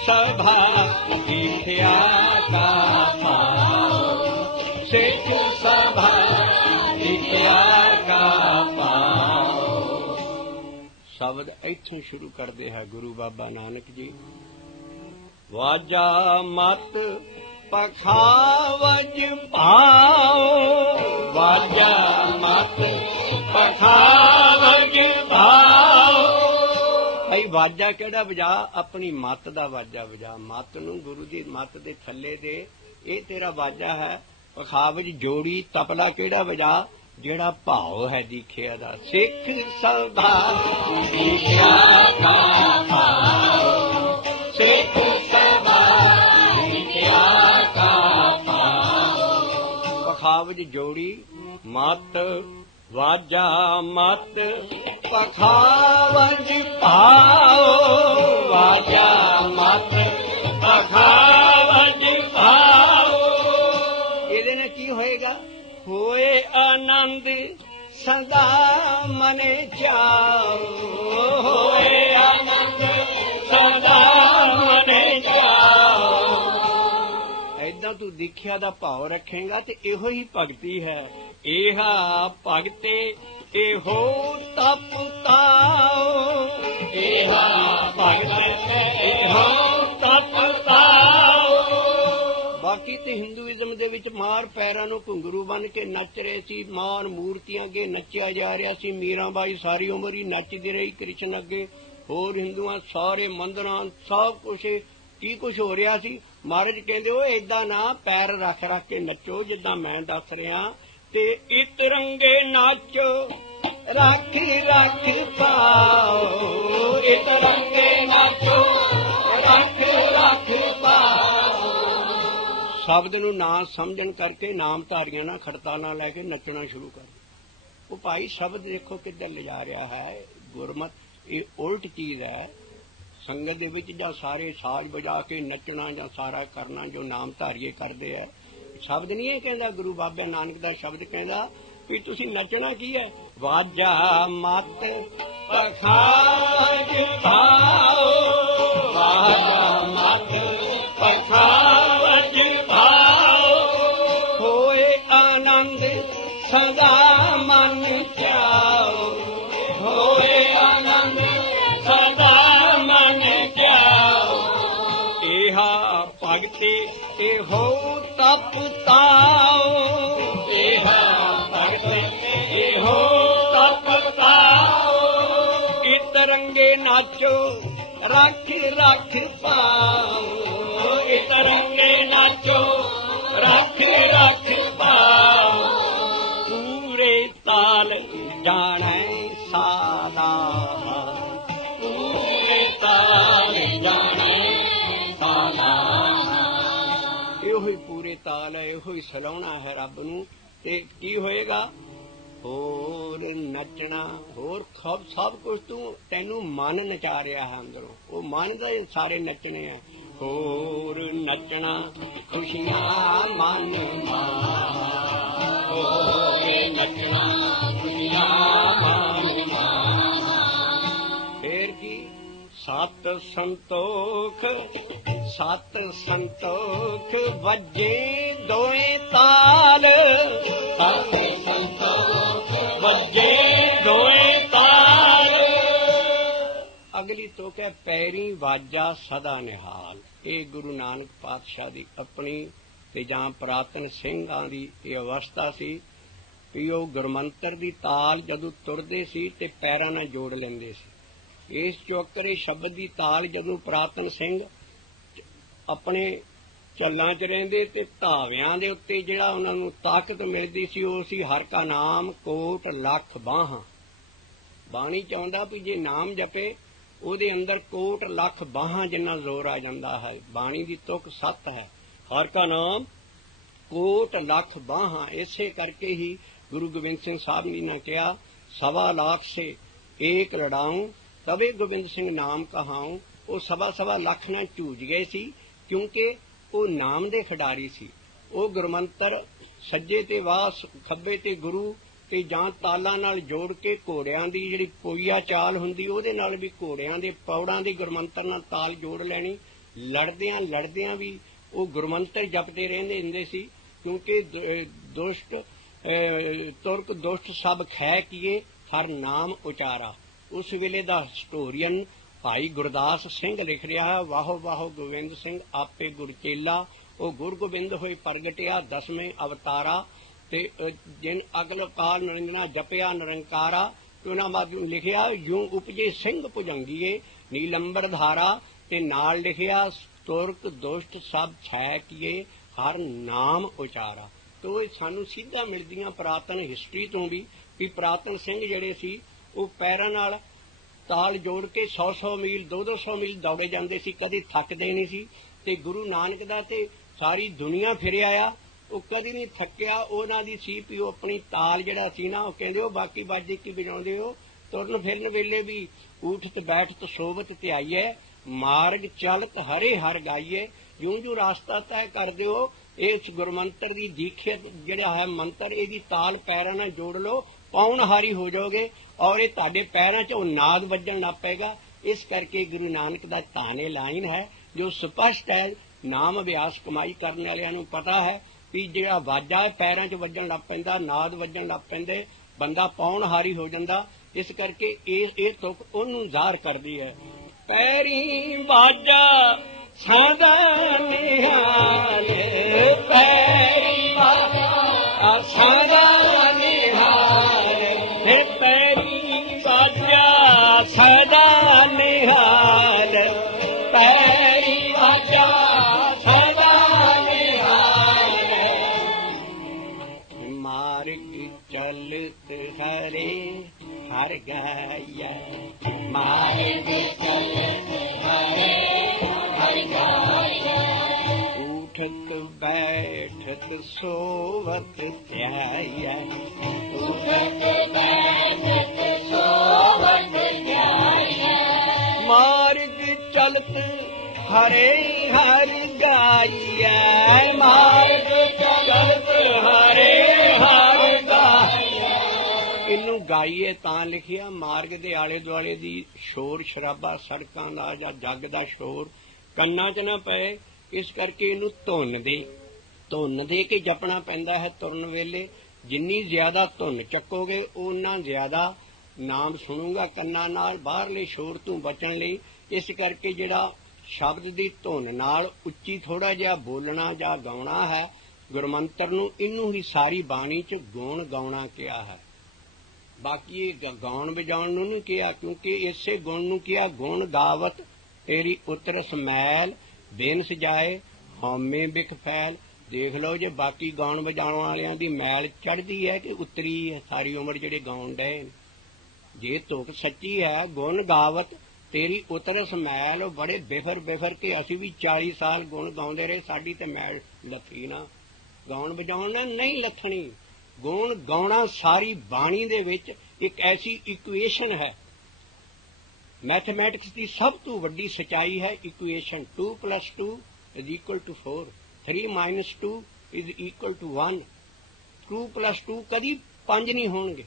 सभा दीख्या का पाओ, सिख सभा दीख्या का पाओ। शब्द इत्थों शुरू करते हैं गुरु बाबा नानक जी। वाजा मत पखावज पाओ, वाजा मत पखावज पाओ। भाई वाजा केड़ा वजा, अपनी मत दा वाजा वजा। मत नूं गुरु दी मत दे थल्ले दे, ये तेरा वाजा है। पखावज जोड़ी तबला केड़ा वजा, जेड़ा भाव है दीखिया दा। सिख सभा दीखिया का भाव, सिख सभा दीखिया का भाव। पखावज जोड़ी मत वाजा मत पखावज भाओ, वाजा मत पखावज भाओ। ਇਹਦੇ ਨਾਲ ਕੀ ਹੋਏਗਾ? होए आनंद सदा मने चाओ, होए आनंद सदा मने चाओ। ऐदां तू दीख्या दा भाव रखेगा ते इहो ही भगती है। इहा भगते इहो तप ताओ, इहा भगते इहो तप ताओ। बाकी तो हिंदुइज्म दे विच मार पैरां नूं घुंघरू बन के नच रहे सी, मार मूर्तियां अगे नचिया जा रहा सी। मीराबाई सारी उम्र ही नचदी रही कृष्ण अगे। होर हिंदुआं सारे मंदिरां सब कुछ की कुछ हो रहा सी। महाराज कहंदे ओ इदां ना पैर रख रख के नचो जिद्दां मैं दस रहा। ते इत रंगे नाचो रख रख पाओ, इत रंगे नाचो रख रख पाओ। शब्द नूं ना समझण करके नामधारियां ना खड़ताना लैके नचना शुरू कर। वो भाई शब्द देखो किधर ले जा रहा है। गुरमत ये उल्ट चीज है। संगत दे विच जां सारे साज बजा के नचना जां सारा करना जो नामधारीए करते हैं। शब्द नहीं है कहता गुरु बाबा नानक दा शब्द कहता भी तुसी नचना की है। वाजा मत पखावज भाओ, वाजा मत पखावज भाओ। होए आनंद सदा मन चाओ, होए आनंद सदा मन चाओ। इहा भगति इहो तप ताओ, इहा भगति इहो तप ताओ। इत रंगे नाचो रख रख पाओ, इत रंगे नाचो रख रख पाओ। पूरे ताल जाने सादा, पूरे ताल जाने सादा। ਇਹੋ ਹੀ ਪੂਰੇ ਤਾਲ ਹੈ, ਇਹੋ ਹੀ ਸਲਾਉਣਾ ਹੈ ਰੱਬ ਨੂੰ। ਤੇ ਕੀ ਹੋਏਗਾ? ਹੋਰ ਨੱਚਣਾ, ਹੋਰ ਸਭ ਕੁਝ ਤੂੰ ਤੈਨੂੰ ਮਨ ਨਚਾ ਰਿਹਾ ਹੈ ਅੰਦਰੋਂ। ਉਹ ਮਨ ਦਾ ਸਾਰੇ ਨੱਚਣੇ ਹੈ। ਹੋਰ ਨੱਚਣਾ ਖੁਸ਼ੀਆਂ ਮਨ ਮਾਣਾ, ਹੋਰ ਨੱਚਣਾ ਖੁਸ਼ੀਆਂ ਮਨ ਮਾਣਾ। ਫੇਰ ਕੀ? ਸਤ ਸੰਤੋਖ सत संतोख वजे दोए ताल, सत संतोख वजे दोए ताल। अगली तो कह पैरी वाजा सदा निहाल। ये गुरु नानक पातशाह दी अपनी ते जां पुरातन सिंघां दी ये अवस्था सी कि वो गुरमंत्र दी ताल जदों तुरदे सी ते पैरां नाल जोड़ लैंदे सी। इस चौकरे शब्द दी ताल जदों पुरातन सिंह अपने झल्लां च रहिंदे ते धावियां दे उत्ते जिहड़ा उन्हां नूं ताकत मिलदी सी ਉਹ ਸੀ हर का नाम कोट लख बाहां। बाणी च आउंदा भी जे नाम जपे ਉਹਦੇ अंदर कोट लख बाहां जिन्ना जोर आ जांदा है। बाणी दी तुक सत है, हर का नाम कोट लख बाहां। इसे करके ही गुरु गोबिंद सिंह साहब ने ना कहा 1.25 लाख से एक लड़ाऊं तबे गोबिंद सिंह नाम कहाऊं। वो 1.25 लाख नाल झूझ गए सी क्योंकि वो नाम दे खिडारी सी। वो गुरमंत्र सज्जे ते वास खब्बे ते गुरु ते जां तालां नाल जोड़ के घोड़ियां दी जिहड़ी पोईया चाल हुंदी ਉਹਦੇ ਨਾਲ भी घोड़ियां दे पौड़ां दे गुरमंत्र नाल ताल जोड़ लैनी ਲੜਦਿਆਂ ਲੜਦਿਆਂ ਵੀ ਉਹ ਗੁਰਮੰਤਰ ਜਪਦੇ ਰਹਿੰਦੇ ਹੁੰਦੇ ਸੀ, ਕਿਉਂਕਿ ਦੁਸ਼ਟ ਤੁਰਕ ਦੁਸ਼ਟ ਸਭ ਖੈ ਕੀਏ ਹਰ ਨਾਮ ਉਚਾਰਾ। ਉਸ ਵੇਲੇ ਦਾ ਹਿਸਟੋਰੀਅਨ ਭਾਈ ਗੁਰਦਾਸ ਸਿੰਘ ਲਿਖ ਰਿਹਾ ਹੈ, ਵਾਹੋ ਵਾਹੋ ਗੋਬਿੰਦ ਸਿੰਘ ਆਪੇ ਗੁਰਚੇਲਾ, ਉਹ ਗੁਰ ਗੋਬਿੰਦ ਹੋਏ ਪ੍ਰਗਟਿਆ ਦਸਵੇਂ ਅਵਤਾਰਾ, ਤੇ ਜਿਨ ਅਗਲ ਕਾਲ ਨਰਿੰਦਨਾ ਜਪਿਆ ਨਿਰੰਕਾਰਾ। ਤੇ ਉਹਨਾਂ ਬਾਅਦ ਲਿਖਿਆ ਯੂੰ ਉਪਜੇ ਸਿੰਘ ਭੁਜੰਗੀਏ ਨੀਲੰਬਰ ਧਾਰਾ, ਤੇ ਨਾਲ ਲਿਖਿਆ ਤੁਰਕ ਦੁਸ਼ਟ ਸਭ ਛੈ ਕੀਏ ਹਰ ਨਾਮ ਉਚਾਰਾ। ਤੋ ਇਹ ਸਾਨੂੰ ਸਿੱਧਾ ਮਿਲਦੀਆਂ ਪੁਰਾਤਨ ਹਿਸਟਰੀ ਤੋਂ ਵੀ, ਕਿ ਪੁਰਾਤਨ ਸਿੰਘ ਜਿਹੜੇ ਸੀ ਉਹ ਪੈਰਾਂ ਨਾਲ ਤਾਲ ਜੋੜ ਕੇ 100-100 ਮੀਲ 200-200 ਮੀਲ ਦੌੜੇ ਜਾਂਦੇ ਸੀ, ਕਦੇ ਥੱਕਦੇ ਨਹੀਂ ਸੀ। ਤੇ ਗੁਰੂ ਨਾਨਕ ਦਾ ਤੇ ਸਾਰੀ ਦੁਨੀਆ ਫਿਰਿਆ ਆ, ਉਹ ਕਦੀ ਨਹੀਂ ਥੱਕਿਆ। ਉਹਨਾਂ ਦੀ ਸੀ ਵੀ ਉਹ ਆਪਣੀ ਤਾਲ ਜਿਹੜਾ ਸੀ ਨਾ, ਉਹ ਕਹਿੰਦੇ ਉਹ ਬਾਕੀ ਬਾਜੇ ਕੀ ਵਜਾਉਂਦੇ ਹੋ, ਤੁਰਨ ਫਿਰਨ ਵੇਲੇ ਵੀ ਊਠਤ ਬੈਠਤ ਸੋਵਤ ਧਿਆਈਏ, ਮਾਰਗ ਚਲਤ ਹਰੇ ਹਰ ਗਾਈਏ। ਜਿਉਂ ਜਿਉਂ ਰਾਸਤਾ ਤੈਅ ਕਰਦੇ ਹੋ, ਇਸ ਗੁਰਮੰਤਰ ਦੀ ਦੀਖਿਤ ਜਿਹੜਾ ਹੈ ਮੰਤਰ, ਇਹਦੀ ਤਾਲ ਪੈਰਾਂ ਨਾਲ ਜੋੜ ਲਓ, ਪਾਉਣਹਾਰੀ ਹੋ ਜਾਓਗੇ, ਔਰ ਇਹ ਤੁਹਾਡੇ ਪੈਰਾਂ 'ਚ ਉਹ ਨਾਦ ਵੱਜਣ ਲੱਗ ਪਏਗਾ। ਇਸ ਕਰਕੇ ਗੁਰੂ ਨਾਨਕ ਦਾ ਤਾਨੇ ਲਾਈਨ ਹੈ ਜੋ ਸਪਸ਼ਟ ਹੈ। ਨਾਮ ਅਭਿਆਸ ਕਮਾਈ ਕਰਨ ਵਾਲਿਆਂ ਨੂੰ ਪਤਾ ਹੈ ਵੀ ਜਿਹੜਾ ਵਾਜਾ ਪੈਰਾਂ 'ਚ ਵੱਜਣ ਲੱਗ ਪੈਂਦਾ, ਨਾਦ ਵੱਜਣ ਲੱਗ ਪੈਂਦੇ, ਬੰਦਾ ਪਾਉਣਹਾਰੀ ਹੋ ਜਾਂਦਾ। ਇਸ ਕਰਕੇ ਇਹ ਤੁਕ ਉਹਨੂੰ ਜ਼ਾਹਰ ਕਰਦੀ ਹੈ। ਪੈਰੀ ਵਾਜਾ ਸਦਾ ਨਿਹਾਲੇ, ਪੈਰੀ ਵਾਜਾ ਸਦਾ ਨਿਹਾਲੇ, ਪੈਰੀ ਵਾਜਾ ਸਦਾ ਨਿਹਾਲੇ, ਪੈਰੀ ਵਾਜਾ ਸਦਾ ਨਿਹਾਲੇ। ਮਾਰਗ ਚਲਤ ਹਰੇ ਹਰ ਗਾਇਆ, ਮਾਰਗ ਚਲਤ ਹਰੇ ਹਰ ਗਾਇਆ, ਉਠਤ ਬੈਠਤ ਸੋਵਤ ਧਿਆਇਆ, ਉਠਤ ਬੈਠਤ ਸੋਵਤ ਧਿਆਇਆ, ਮਾਰਗ ਚਲਤ ਹਰੇ ਹਰ ਗਾਇਆ, ਮਾਰਗ ਚਲਤ ਹਰੇ ਹਰ ਗਾਇਆ। ਇਹਨੂੰ ਗਾਈਏ ਤਾਂ ਲਿਖਿਆ, ਮਾਰਗ ਦੇ ਆਲੇ ਦੁਆਲੇ ਦੀ ਸ਼ੋਰ ਸ਼ਰਾਬਾ, ਸੜਕਾਂ ਦਾ ਜਾਂ ਜੱਗ ਦਾ ਸ਼ੋਰ ਕੰਨਾਂ 'ਚ ਨਾ ਪਏ। ਇਸ ਕਰਕੇ ਇਹਨੂੰ ਧੁੰਨ ਦੇ ਕੇ ਜਪਣਾ ਪੈਂਦਾ ਹੈ ਤੁਰਨ ਵੇਲੇ। ਜਿੰਨੀ ਜ਼ਿਆਦਾ ਧੁੰਨ ਚੱਕੋਗੇ ਓਨਾ ਜ਼ਿਆਦਾ ਨਾਮ ਸੁਣੂਗਾ ਕੰਨਾਂ ਨਾਲ, ਬਾਹਰਲੇ ਸ਼ੋਰ ਤੋਂ ਬਚਣ ਲਈ। ਇਸ ਕਰਕੇ ਜਿਹੜਾ ਸ਼ਬਦ ਦੀ ਧੁੰਨ ਨਾਲ ਉੱਚੀ ਥੋੜਾ ਜਿਹਾ ਬੋਲਣਾ ਜਾਂ ਗਾਉਣਾ ਹੈ ਗੁਰਮੰਤਰ ਨੂੰ, ਇਹਨੂੰ ਹੀ ਸਾਰੀ ਬਾਣੀ 'ਚ ਗੁਣ ਗਾਉਣਾ ਕਿਹਾ ਹੈ। ਬਾਕੀ ਇਹ ਗਾਉਣ ਵਜਾਉਣ ਨੂੰ ਨਹੀਂ ਕਿਹਾ, ਕਿਉਂਕਿ ਇਸੇ ਗੁਣ ਨੂੰ ਕਿਹਾ ਗੁਣ ਗਾਵਤ ਤੇਰੀ ਉਤਰਸ ਮੈਲ, ਬਿਨ ਸਜਾਏ ਹਉਮੈ ਬਿਖ ਫੈਲ। ਦੇਖ ਲਓ ਜੇ ਬਾਕੀ ਗਾਉਣ ਵਜਾਉਣ ਵਾਲਿਆਂ ਦੀ ਮੈਲ ਚੜ੍ਹਦੀ ਹੈ ਕਿ ਉਤਰੀ ਹੈ ਸਾਰੀ ਉਮਰ ਜਿਹੜੇ ਗਾਉਣ ਡਏ। ਜੇ ਤੁਕ ਸੱਚੀ ਹੈ ਗੁਣ ਗਾਵਤ ਤੇਰੀ ਉਤਰਸ ਮੈਲ, ਬੜੇ ਬਿਫਰ ਕੇ ਅਸੀਂ ਵੀ 40 ਸਾਲ ਗੁਣ ਗਾਉਂਦੇ ਰਹੇ, ਸਾਡੀ ਤੇ ਮੈਲ ਲੱਥੀ ਨਾ। ਗਾਉਣ ਵਜਾਉਣ ਨਾਲ ਨਹੀਂ ਲੱਥਣੀ। ਗੁਣ ਗਾਉਣਾ ਸਾਰੀ ਬਾਣੀ ਦੇ ਵਿੱਚ ਇੱਕ ਐਸੀ ਇਕੁਏਸ਼ਨ ਹੈ। ਮੈਥਮੈਟਿਕਸ ਦੀ ਸਭ ਤੋਂ ਵੱਡੀ ਸਚਾਈ ਹੈ ਇਕੁਏਸ਼ਨ। 2 + 2 = 4, 3 - 2 = 1। 2 + 2 ਕਦੀ 5 ਨਹੀਂ ਹੋਣਗੇ।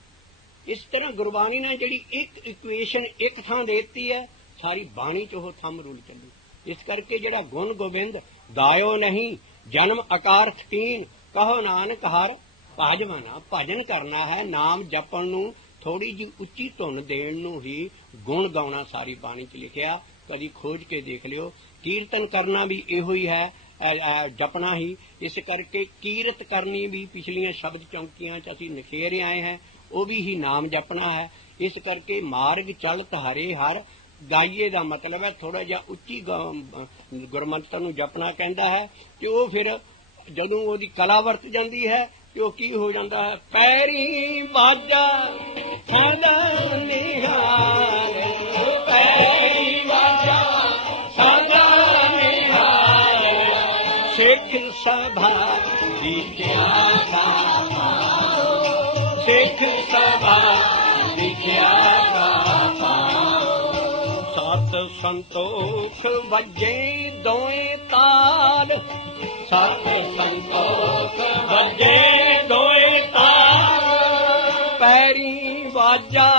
ਇਸ ਤਰ੍ਹਾਂ ਗੁਰਬਾਣੀ ਨੇ ਜਿਹੜੀ ਇੱਕ ਇਕੁਏਸ਼ਨ ਇੱਕ ਥਾਂ ਦੇ ਦਿੱਤੀ ਹੈ, ਸਾਰੀ ਬਾਣੀ 'ਚ ਉਹ ਥੰਮ ਰੂਲ ਚੱਲੂ। ਇਸ ਕਰਕੇ ਜਿਹੜਾ ਗੁਣ ਗੋਬਿੰਦ ਗਾਇਓ ਨਹੀਂ ਜਨਮ ਅਕਾਰਥ ਕੀਨ, ਕਹੋ ਨਾਨਕ ਹਰ ਭਾਜਵਾਨਾ। ਭਜਨ ਕਰਨਾ ਹੈ, ਨਾਮ ਜਪਣ ਨੂੰ ਥੋੜੀ ਜਿਹੀ ਉੱਚੀ ਧੁਨ ਦੇਣ ਨੂੰ ਹੀ ਗੁਣ ਗਾਉਣਾ ਸਾਰੀ ਬਾਣੀ 'ਚ ਲਿਖਿਆ। ਕਦੀ ਖੋਜ ਕੇ ਦੇਖ ਲਿਓ। ਕੀਰਤਨ ਕਰਨਾ ਵੀ ਇਹੋ ਹੀ ਹੈ, ਜਪਣਾ ਹੀ। ਇਸ ਕਰਕੇ ਕੀਰਤ ਕਰਨੀ ਵੀ ਪਿਛਲੀਆਂ ਸ਼ਬਦ ਚੌਂਕੀਆਂ 'ਚ ਅਸੀਂ ਨਿਖੇਰ ਆਏ ਹਾਂ, ਉਹ ਵੀ ਹੀ ਨਾਮ ਜਪਣਾ ਹੈ। ਇਸ ਕਰਕੇ ਮਾਰਗ ਚਲਤ ਹਰੇ ਹਰ ਗਾਈਏ ਦਾ ਮਤਲਬ ਹੈ ਥੋੜਾ ਜਿਹਾ ਉੱਚੀ ਗੁਰਮੰਤਰ ਨੂੰ ਜਪਣਾ ਕਹਿੰਦਾ ਹੈ। ਤੇ ਉਹ ਫਿਰ ਜਦੋਂ ਉਹਦੀ ਕਲਾ ਵਰਤ ਜਾਂਦੀ ਹੈ ਤੇ ਉਹ ਕੀ ਹੋ ਜਾਂਦਾ ਹੈ, ਪੈਰੀ ਵਾਜਾ ਸਦਾ ਨਿਹਾਲ, ਪੈਰੀ ਵਾਜਾ ਸਦਾ ਨਿਹਾਲ, ਸਿੱਖ ਸਭਾ ਵਿਖਿਆ ਦਾ, ਸਿੱਖ ਸਭਾ ਵਿਖਿਆ ਦਾ, ਸਤ ਸੰਤੋਖ ਵੱਜੇ ਦੋਏ ਤਾਲ, ਸਤ ਸੰਤੋਖ ਵੱਜੇ ਦੋਏ ਤਾਲ, ਪੈਰੀ ਵਾਜਾ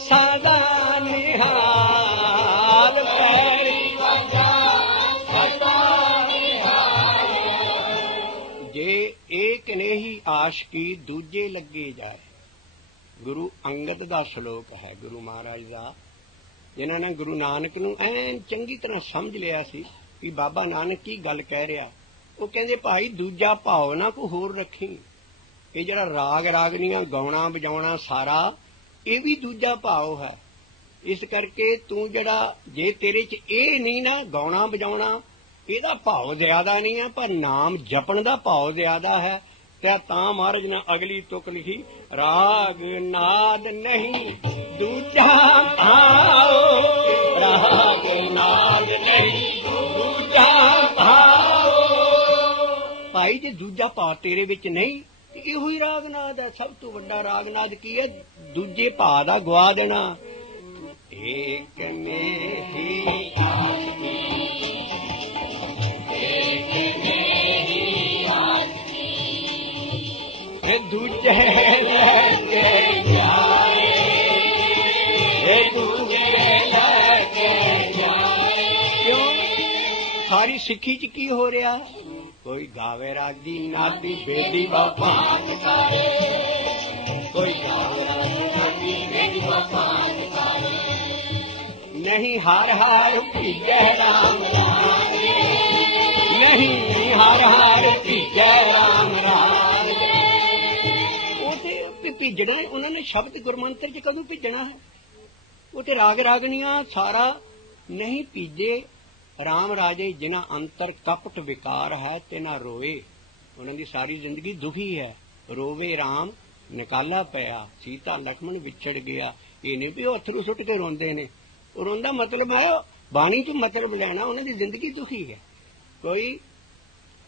ਸਦਾ ਨਿਹਾਲ, ਪੈਰੀ ਵਾਜਾ आशकी दूजे लगे जाए। गुरु अंगद का श्लोक है गुरु महाराज का, जिन्होंने गुरु नानक नूं ऐन चंगी तरह समझ लिया सी कि बाबा नानक की गल कह रहा। वो कहंदे भाई दूजा भाव ना कोई होर रखी, ये जरा राग रागनियां गाउणा बजाउणा सारा ये भी दूजा भाव है। इस करके तू जरा जे तेरे च ये नहीं ना गाउणा बजाउणा ਇਹਦਾ भाव ज्यादा नहीं है, पर नाम जपण का भाव ज्यादा है। तां महाराज ने अगली तुक लिखी, राग नाद नहीं दूजा भाव, राग नाद नहीं दूजा भाव। भाई जे दूजा भाव तेरे विच नहीं ते इहो ही राग नाद है। सब तो वड्डा राग नाद की है? दूजे भाव दा गवा देना। एक में ही आसकी दूजे लगे जाए, दूजे लगे जाए। क्यों? सारी सिक्खी च की हो रहा? कोई गावे रागी नादी बेदी बापान करे, कोई गावे रागी नादी बेदी बापान करे। नहीं हार हार भीजे राम राम, नहीं हार हार भीजे राम राम। ਭੇਜਣਾ ਉਹਨਾਂ ਨੇ ਸ਼ਬਦ ਗੁਰਮੰਤਰ ਚ ਕਦੋਂ ਭੇਜਣਾ ਹੈ? ਉਹ ਤੇ ਰਾਗ ਰਾਗਣੀਆਂ ਸਾਰਾ ਨਹੀਂ ਭੀਜੇ। ਰਾਮ ਰਾਜੇ ਜਿਨ੍ਹਾਂ ਅੰਤਰ ਕਪਟ ਵਿਕਾਰ ਹੈ ਤੇ ਨਾ ਰੋਏ, ਉਹਨਾਂ ਦੀ ਸਾਰੀ ਜ਼ਿੰਦਗੀ ਦੁਖੀ ਹੈ। ਰੋਵੇ ਰਾਮ ਨਿਕਾਲਾ ਪਿਆ, ਸੀਤਾ ਲక్ష్మణ ਵਿਛੜ ਗਿਆ। ਇਹ ਨਹੀਂ ਵੀ ਉਹ ਅਥਰੂ ਸੁੱਟ ਕੇ ਰੋਂਦੇ ਨੇ। ਉਹ ਰੋਂਦਾ ਮਤਲਬ ਬਾਣੀ ਚ ਮਤਲਬ ਲੈਣਾ, ਉਹਨਾਂ ਦੀ ਜ਼ਿੰਦਗੀ ਦੁਖੀ ਹੈ। ਕੋਈ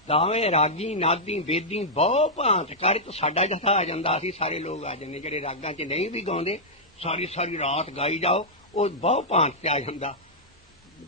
गावे रागी नादी बेदी बहुत भांत कर, तो साडा जथा आ जांदा, असीं सारे लोग आ जांदे जिहड़े रागां च नहीं भी गाउंदे, सारी सारी रात गाई जाओ, वो बहुत भांत पे आ जांदा।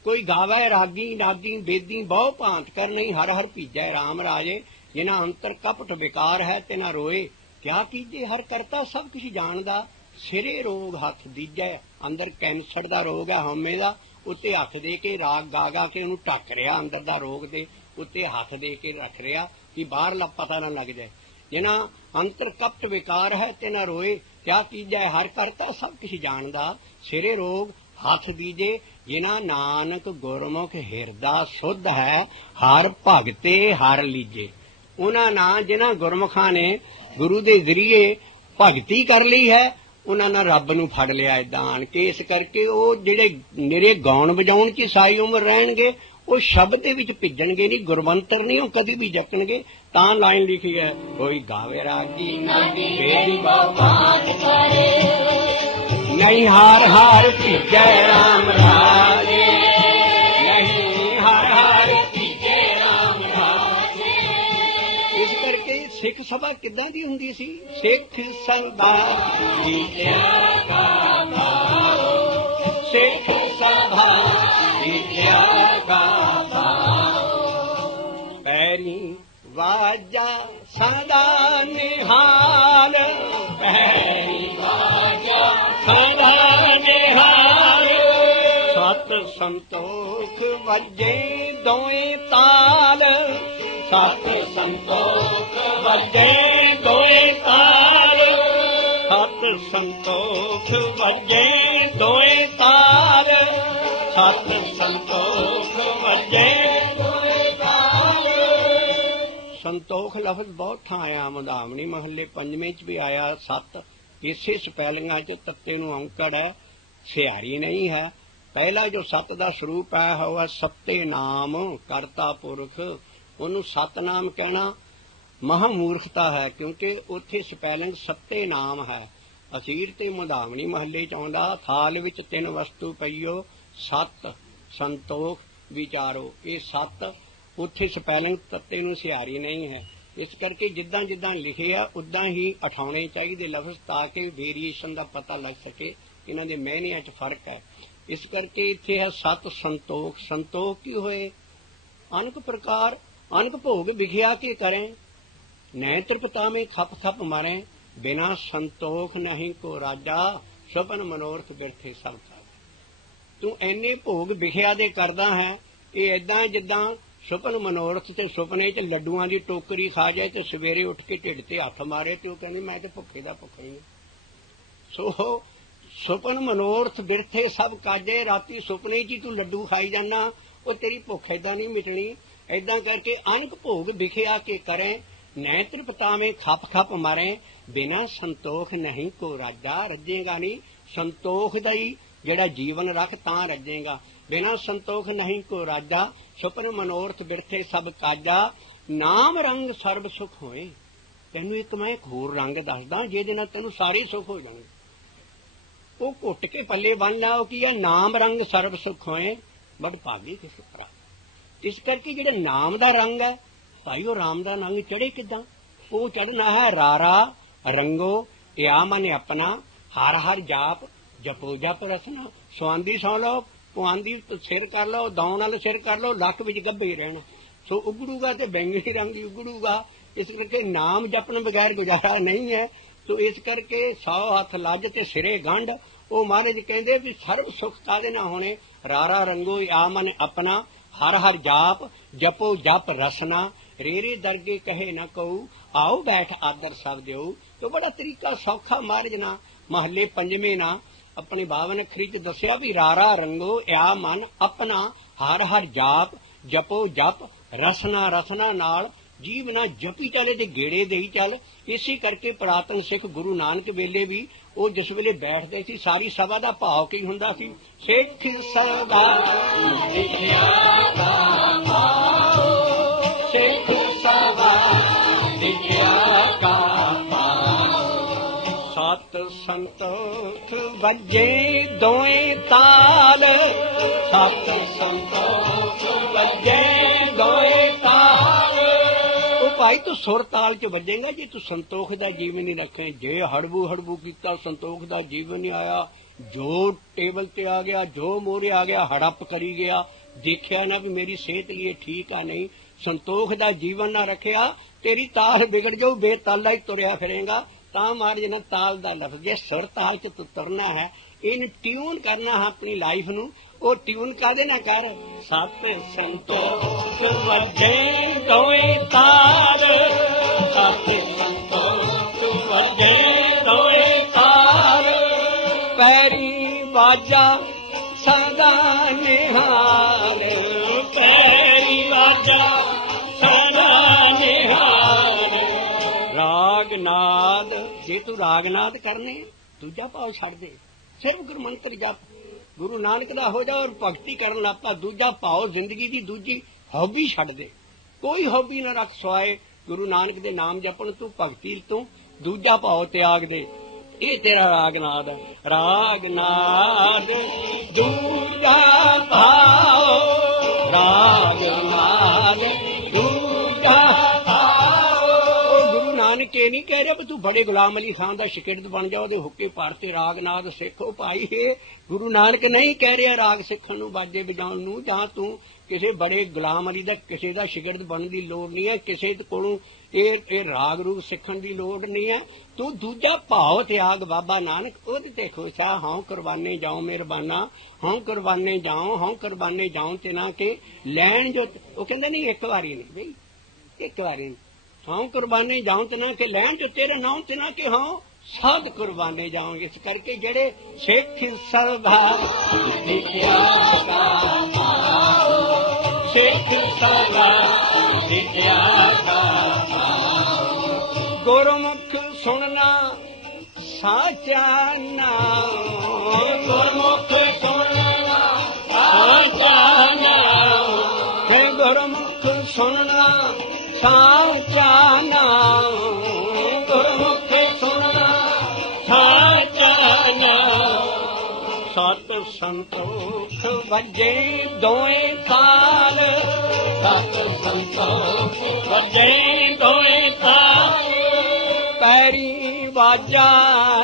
कोई गावे रागी नादी बेदी बहुत भांत कर, नहीं हर हर भीजै राम राजे, जिन्हां अंतर कपट विकार है ते ना रोए। क्या कीजे हर करता सब कुछ जानदा, सिरे रोग हथ दीजै। अंदर कैंसर दा रोग है हौमे दा, उत्ते हथ दे के राग गा गा के उहनूं ढक रिहा, अंदर दा रोग दे उत्ते हाथ दे के रख रहा कि बाहरला पता ना लग जाए। जिन्हां अंतर कपट विकार है ते ना रोए। क्या कीजै हर करता सब कुछ जानदा, सिरे रोग हाथ दीजे। जिन्हां नानक गुरमुख हिरदा सुध है, हर भगते हर लीजे। उन्हां ना जिन्हां गुरमुखां ने गुरु दे जरिए भगती कर ली है, उन्हां ने रब नूं फड़ लिया इदां आण के। इस करके वो जिहड़े निरे गाउण बजाउण च सारी उम्र रहणगे, वो शब्द दे विच भिजणगे नहीं, गुरमंतर नहीं वो कदी भी जपणगे। तां लाइन लिखी है, कोई गावे रागी नादी बेदी बापान करे, नहीं हार हार भीजै राम राजे, नहीं हार हार भीजै राम राजे। इस करके सिख सभा किदां दी हुंदी सी? सिख सभा भीजै का भाव, सिख सभा भीजै का पैरी वाजा सदा निहाल, पैरी वाजा सदा निहाल। सत संतोख वजे दोए ताल, सत संतोख वजे दोए ताल, सत संतोख वजे दोए ताल, सत संतोख वजे। संतोख लफ्ज बहुत थां आया, मुदावनी महल्ले पंजवें च भी आया। सत इसे स्पैलिंगां च तत्ते नूं औंकड़ है, सिहारी नहीं है। पहला जो सत दा स्वरूप है वह सत्ते नाम करता पुरख, उन्होंने सतनाम कहना महामूर्खता है, क्योंकि उत्थे स्पैलिंग सत्ते नाम है। अखीर ते मुदावनी महल्ले च आउंदा, थाल विच तीन वस्तु पईओ, सत संतोख विचारो। ये सत उत्थे स्पैलिंग तत्ते नूं सिहारी नहीं है। इस करके जिद्दां जिद्दां लिखे आ उद्दां ही उठाउणे चाहिए लफ्ज, ताकि वेरीएशन का पता लग सके, इन्हां दे महनियां च फर्क है। इस करके इत्थे है सत संतोख। संतोख की होए? अनक प्रकार अनक भोग विखिया के करें, नय त्रिपता में खप खप मारें, बिना संतोख नहीं को राजा, सुपन मनोरथ बिरथे सब कर। तू इन्ने भोग विखिया दे करदा है, ये इदां जिद्दां ਸੁਪਨ ਮਨੋਰਥ ਤੇ ਸੁਪਨੇ 'ਚ ਲੱਡੂਆਂ ਦੀ ਟੋਕਰੀ ਖਾ ਜਾਏ ਤੇ ਸਵੇਰੇ ਉੱਠ ਕੇ ਢਿੱਡ ਤੇ ਹੱਥ ਮਾਰੇ ਤੇ ਉਹ ਕਹਿੰਦੀ ਮੈਂ ਤੇ ਭੁੱਖੇ ਦਾ ਭੁੱਖਾ ਹੀ ਹਾਂ। ਸੋ ਸੁਪਨ ਮਨੋਰਥ ਬਿਰਥੇ ਸਭ ਕਾਜੇ, ਰਾਤੀ ਸੁਪਨੇ 'ਚ ਹੀ ਤੂੰ ਲੱਡੂ ਖਾਈ ਜਾਣਾ, ਉਹ ਤੇਰੀ ਭੁੱਖ ਏਦਾਂ ਨਹੀਂ ਮਿਟਣੀ। ਏਦਾਂ ਕਰਕੇ ਅਨਕ ਭੋਗ ਵਿਖਿਆ ਕੇ ਕਰੇ, ਨੈ ਤ੍ਰਿਪਤਾਵੇਂ ਖਪ ਖਪ ਮਾਰੇ, ਬਿਨਾਂ ਸੰਤੋਖ ਨਹੀਂ ਕੋ ਰਾਜਾ। ਰੱਜੇਗਾ ਨਹੀਂ, ਸੰਤੋਖ ਦਾ ਹੀ ਜਿਹੜਾ ਜੀਵਨ ਰੱਖ ਤਾਂ ਰੱਜੇਗਾ। ਬਿਨਾਂ ਸੰਤੋਖ ਨਹੀਂ ਕੋ ਰਾਜਾ, ਸੁਪਨ ਮਨੋਰਥ ਬਿਰਥੇ ਸਭ ਕਾਜਾ, ਨਾਮ ਰੰਗ ਸਰਬ ਸੁਖ ਹੋਏ। ਤੈਨੂੰ ਇੱਕ ਮੈਂ ਇੱਕ ਹੋਰ ਰੰਗ ਦੱਸਦਾ ਜਿਹਦੇ ਨਾਲ ਤੈਨੂੰ ਸਾਰੇ ਸੁਖ ਹੋ ਜਾਣਗੇ। ਉਹ ਘੁੱਟ ਕੇ ਪੱਲੇ ਬੰਨ ਲਾ, ਉਹ ਕੀ ਹੈ? ਨਾਮ ਰੰਗ ਸਰਬ ਸੁਖ ਹੋਏ, ਬੜ ਭਾਗੀ ਕਿਸ ਤਰ੍ਹਾਂ। ਇਸ ਕਰਕੇ ਜਿਹੜਾ ਨਾਮ ਦਾ ਰੰਗ ਹੈ ਭਾਈ, ਉਹ ਰਾਮ ਦਾ ਰੰਗ ਚੜੇ ਕਿੱਦਾਂ? ਉਹ ਚੜਨਾ ਹੈ ਰਾਰਾ ਰੰਗੋ ਇਆ ਮਨ ਆਪਣਾ, ਹਰ ਹਰ ਜਾਪ ਜਪੋ ਜਪ ਰਸਨਾ। ਸੁਆਂਦੀ ਸੌ ਲਓ, ਪੁਆਂਦੀ ਸਿਰ ਕਰ ਲਓ, ਦੌਣ ਨਾਲ ਸਿਰ ਕਰ ਲਓ, ਲੱਕ ਵਿੱਚ ਗੱਭੇ ਰਹਿਣਾ। ਸੋ ਉਗੜੂਗਾ ਤੇ ਬੈਂਗਣੀ ਰੰਗ ਹੀ ਉਗੜੂਗਾ। ਇਸ ਕਰਕੇ ਨਾਮ ਜਪਣ ਬਗੈਰ ਗੁਜ਼ਾਰਾ ਨਹੀਂ ਹੈ। ਤੋ ਇਸ ਕਰਕੇ 100 ਹੱਥ ਲੱਜ ਤੇ ਸਿਰੇ ਗੰਢ। ਉਹ ਮਹਾਰਾਜ ਕਹਿੰਦੇ ਵੀ ਸਰਬ ਸੁਖ ਕਾਹਦੇ ਨਾ ਹੋਣੇ? ਰਾਰਾ ਰੰਗੋ ਆ ਮਨ ਆਪਣਾ, ਹਰ ਹਰ ਜਾਪ ਜਪੋ ਜਪ ਰਸਨਾ, ਰੇਰੇ ਦਰਗੇ ਕਹੇ ਨਾ ਕਹੂ, ਆਓ ਬੈਠ ਆਦਰ ਸਭ ਦਿਓ। ਤੋ ਬੜਾ ਤਰੀਕਾ ਸੌਖਾ ਮਹਾਰਾਜ ਨਾ ਮਹੱਲੇ ਪੰਜਵੇਂ ਨਾ ਆਪਣੇ 52 ਅੱਖਰੀ ਚ ਦੱਸਿਆ ਵੀ ਰਾਰਾ ਰੰਗੋ ਆ ਮਨ ਆਪਣਾ, ਹਰ ਹਰ ਜਾਪ ਜਪੋ ਜਪ ਰਸਨਾ। ਰਸਨਾ ਨਾਲ ਜੀਵ ਨਾ ਜਪੀ ਚੱਲੇ ਤੇ ਗੇੜੇ ਦੇਈ ਚੱਲ। ਇਸੇ ਕਰਕੇ ਪੁਰਾਤਨ ਸਿੱਖ ਗੁਰੂ ਨਾਨਕ ਵੇਲੇ ਵੀ ਉਹ ਜਿਸ ਵੇਲੇ ਬੈਠਦੇ ਸੀ, ਸਾਰੀ ਸਭਾ ਦਾ ਭਾਵ ਕੀ ਹੁੰਦਾ ਸੀ? ਸਿੱਖ ਸਭਾ ਸਿੱਖਿਆ ਦਾ ਭਾਵ, ਸਿੱਖ ਸਭਾ ਸਿੱਖਿਆ ਦਾ ਭਾਵ, ਸਤ ਸੰਤੋਖ ਵੱਜੇ ਦੋਏ ਤਾਲ, ਸਤ ਸੰਤੋਖ ਵੱਜੇ ਦੋਏ ਤਾਲ। ਭਾਈ ਤੂੰ ਸੁਰ ਤਾਲ ਚ ਵੱਜੇਗਾ ਜੇ ਤੂੰ ਸੰਤੋਖ ਦਾ ਜੀਵਨ ਨਹੀਂ ਰੱਖੇ। ਜੇ ਹੜਬੂ ਹੜਬੂ ਕੀਤਾ, ਸੰਤੋਖ ਦਾ ਜੀਵਨ ਨਹੀਂ ਆਇਆ। ਜੋ ਟੇਬਲ ਤੇ ਆ ਗਿਆ, ਜੋ ਮੋਹਰੇ ਆ ਗਿਆ, ਹੜੱਪ ਕਰੀ ਗਿਆ, ਦੇਖਿਆ ਨਾ ਵੀ ਮੇਰੀ ਸਿਹਤ ਲਈ ਠੀਕ ਆ ਨਹੀਂ, ਸੰਤੋਖ ਦਾ ਜੀਵਨ ਨਾ ਰੱਖਿਆ, ਤੇਰੀ ਤਾਲ ਵਿਗੜ ਜਾਊ, ਬੇਤਾਲਾ ਹੀ ਤੁਰਿਆ ਫਿਰੇਗਾ। ਤਾਂ ਮਹਾਰਾਜ ਨੇ ਤਾਲ ਦਾ ਲਫ਼ਜ਼, ਜੇ ਸੁਰ ਤਾਲ ਚ ਤੂੰ ਤੁਰਨਾ ਹੈ, ਇਹਨੂੰ ਟਿਊਨ ਕਰਨਾ ਹੈ ਆਪਣੀ ਲਾਈਫ ਨੂੰ। ਉਹ ਟਿਊਨ ਕਾਹਦੇ ਨਾ ਕਰ? ਸਤ ਸੰਤੋਖ ਵੱਜੇ ਦੋਏ ਤਾਲ, ਸਤ ਸੰਤੋਖ ਵੱਜੇ ਦੋਏ ਤਾਲ, ਪੈਰੀ ਬਾਜਾ ਸਦਾ ਨਿਹਾਲ, ਪੈਰੀ ਬਾਜਾ ਸਦਾ ਨਿਹਾਲ। ਰਾਗ ਨਾਦ, ਜੇ ਤੂੰ ਰਾਗ ਨਾਦ ਕਰਨੇ ਦੂਜਾ ਭਾਵ ਛੱਡ ਦੇ, ਸਿਰਫ ਗੁਰੂ ਮੰਤਰ ਜਪ। ਗੁਰੂ ਨਾਨਕ ਦਾ ਹੋ ਜਾ ਔਰ ਭਗਤੀ ਕਰਨ ਲੱਗ ਪਾ। ਦੂਜਾ ਭਾਵ ਜ਼ਿੰਦਗੀ ਦੀ ਦੂਜੀ ਹੌਬੀ ਛੱਡ ਦੇ, ਕੋਈ ਹੌਬੀ ਨਾ ਰੱਖ ਸਵਾਏ ਗੁਰੂ ਨਾਨਕ ਦੇ ਨਾਮ ਜਪਣ ਤੂੰ, ਭਗਤੀ ਤੂੰ ਦੂਜਾ ਭਾਵ ਤਿਆਗ ਦੇ। ਇਹ ਤੇਰਾ ਰਾਗ ਨਾਦ ਹੈ। ਰਾਗ ਨਾਦ ਦੂਜਾ ਭਾਵ, ਰਾਗ ਨਾਦ ਦੂਜਾ ਭਾਵ। ਉਹ ਗੁਰੂ ਨਾਨਕ ਇਹ ਨਹੀਂ ਕਹਿ ਰਿਹਾ ਵੀ ਤੂੰ ਬੜੇ ਗੁਲਾਮ ਅਲੀ ਖਾਨ ਦਾ ਸ਼ਾਗਿਰਦ ਬਣ ਜਾ, ਉਹਦੇ ਹੁੱਕੇ ਪੜ ਤੇ ਰਾਗ ਨਾਦ ਸਿੱਖੋ। ਭਾਈ ਇਹ ਗੁਰੂ ਨਾਨਕ ਨਹੀਂ ਕਹਿ ਰਿਹਾ ਰਾਗ ਸਿੱਖਣ ਨੂੰ, ਬਾਜੇ ਵਜਾਉਣ ਨੂੰ। ਜਾਂ ਤੂੰ ਕਿਸੇ ਬੜੇ ਗੁਲਾਮ ਅਲੀ ਦਾ ਕਿਸੇ ਦਾ ਸ਼ਾਗਿਰਦ ਬਣਨ ਦੀ ਲੋੜ ਨਹੀਂ ਹੈ, ਕਿਸੇ ਕੋਲੋਂ ਇਹ ਰਾਗ ਰੂਗ ਸਿੱਖਣ ਦੀ ਲੋੜ ਨਹੀਂ ਹੈ। ਤੂੰ ਦੂਜਾ ਭਾਵ ਤਿਆਗ ਬਾਬਾ ਨਾਨਕ, ਉਹਦੇ ਤੇ ਖੁਸ਼ ਆ। ਹਉ ਕੁਰਬਾਨੇ ਜਾਉ ਮਿਹਰਬਾਨਾ, ਹਉ ਕੁਰਬਾਨੇ ਜਾਉ, ਹਉ ਕੁਰਬਾਨੇ ਜਾਉ ਤੇ ਨਾ ਕਿ ਲੈਣ ਜੋ। ਉਹ ਕਹਿੰਦੇ ਨਹੀਂ ਇੱਕ ਵਾਰੀ ਨਹੀਂ ਬਈ, ਇੱਕ ਵਾਰੀ ਨਹੀਂ। ਹਉ ਕੁਰਬਾਨੇ ਜਾਉ ਤੇ ਨਾ ਕਿ ਲੈਣ ਜੋ ਤੇਰੇ ਨਾਮ ਤੇ ਨਾ ਕਿ ਹਉ ਸਦ ਕੁਰਬਾਨੇ ਜਾਓਗੇ। ਇਸ ਕਰਕੇ ਜਿਹੜੇ ਸਿੱਖ ਸਭਾ ਸਿੱਖਿਆ ਦਾ ਭਾਵ, ਸਿੱਖ ਸਭਾ ਸਿੱਖਿਆ ਦਾ ਭਾਵ, ਗੁਰਮੁਖ ਸੁਣਨਾ ਸਾਚਾ ਨਾਮ, ਗੁਰਮੁਖ ਸੁਣਨਾ ਸਾਚਾ ਨਾਮ, ਤੇ ਗੁਰਮੁਖ ਸੁਣਨਾ ਸਾਚਾ ਨਾਮ, ਗੁਰਮੁਖ ਸੁਣਨਾ ਸਾਚਾ ਨਾਮ। ਸਤ ਸੰਤੋਖ ਵੱਜੇ ਦੋਏ ਤਾਲ, ਸਤ ਸੰਤੋਖ ਵੱਜੇ ਦੋਏ ਤਾਲ, ਪੈਰੀ ਬਾਜਾ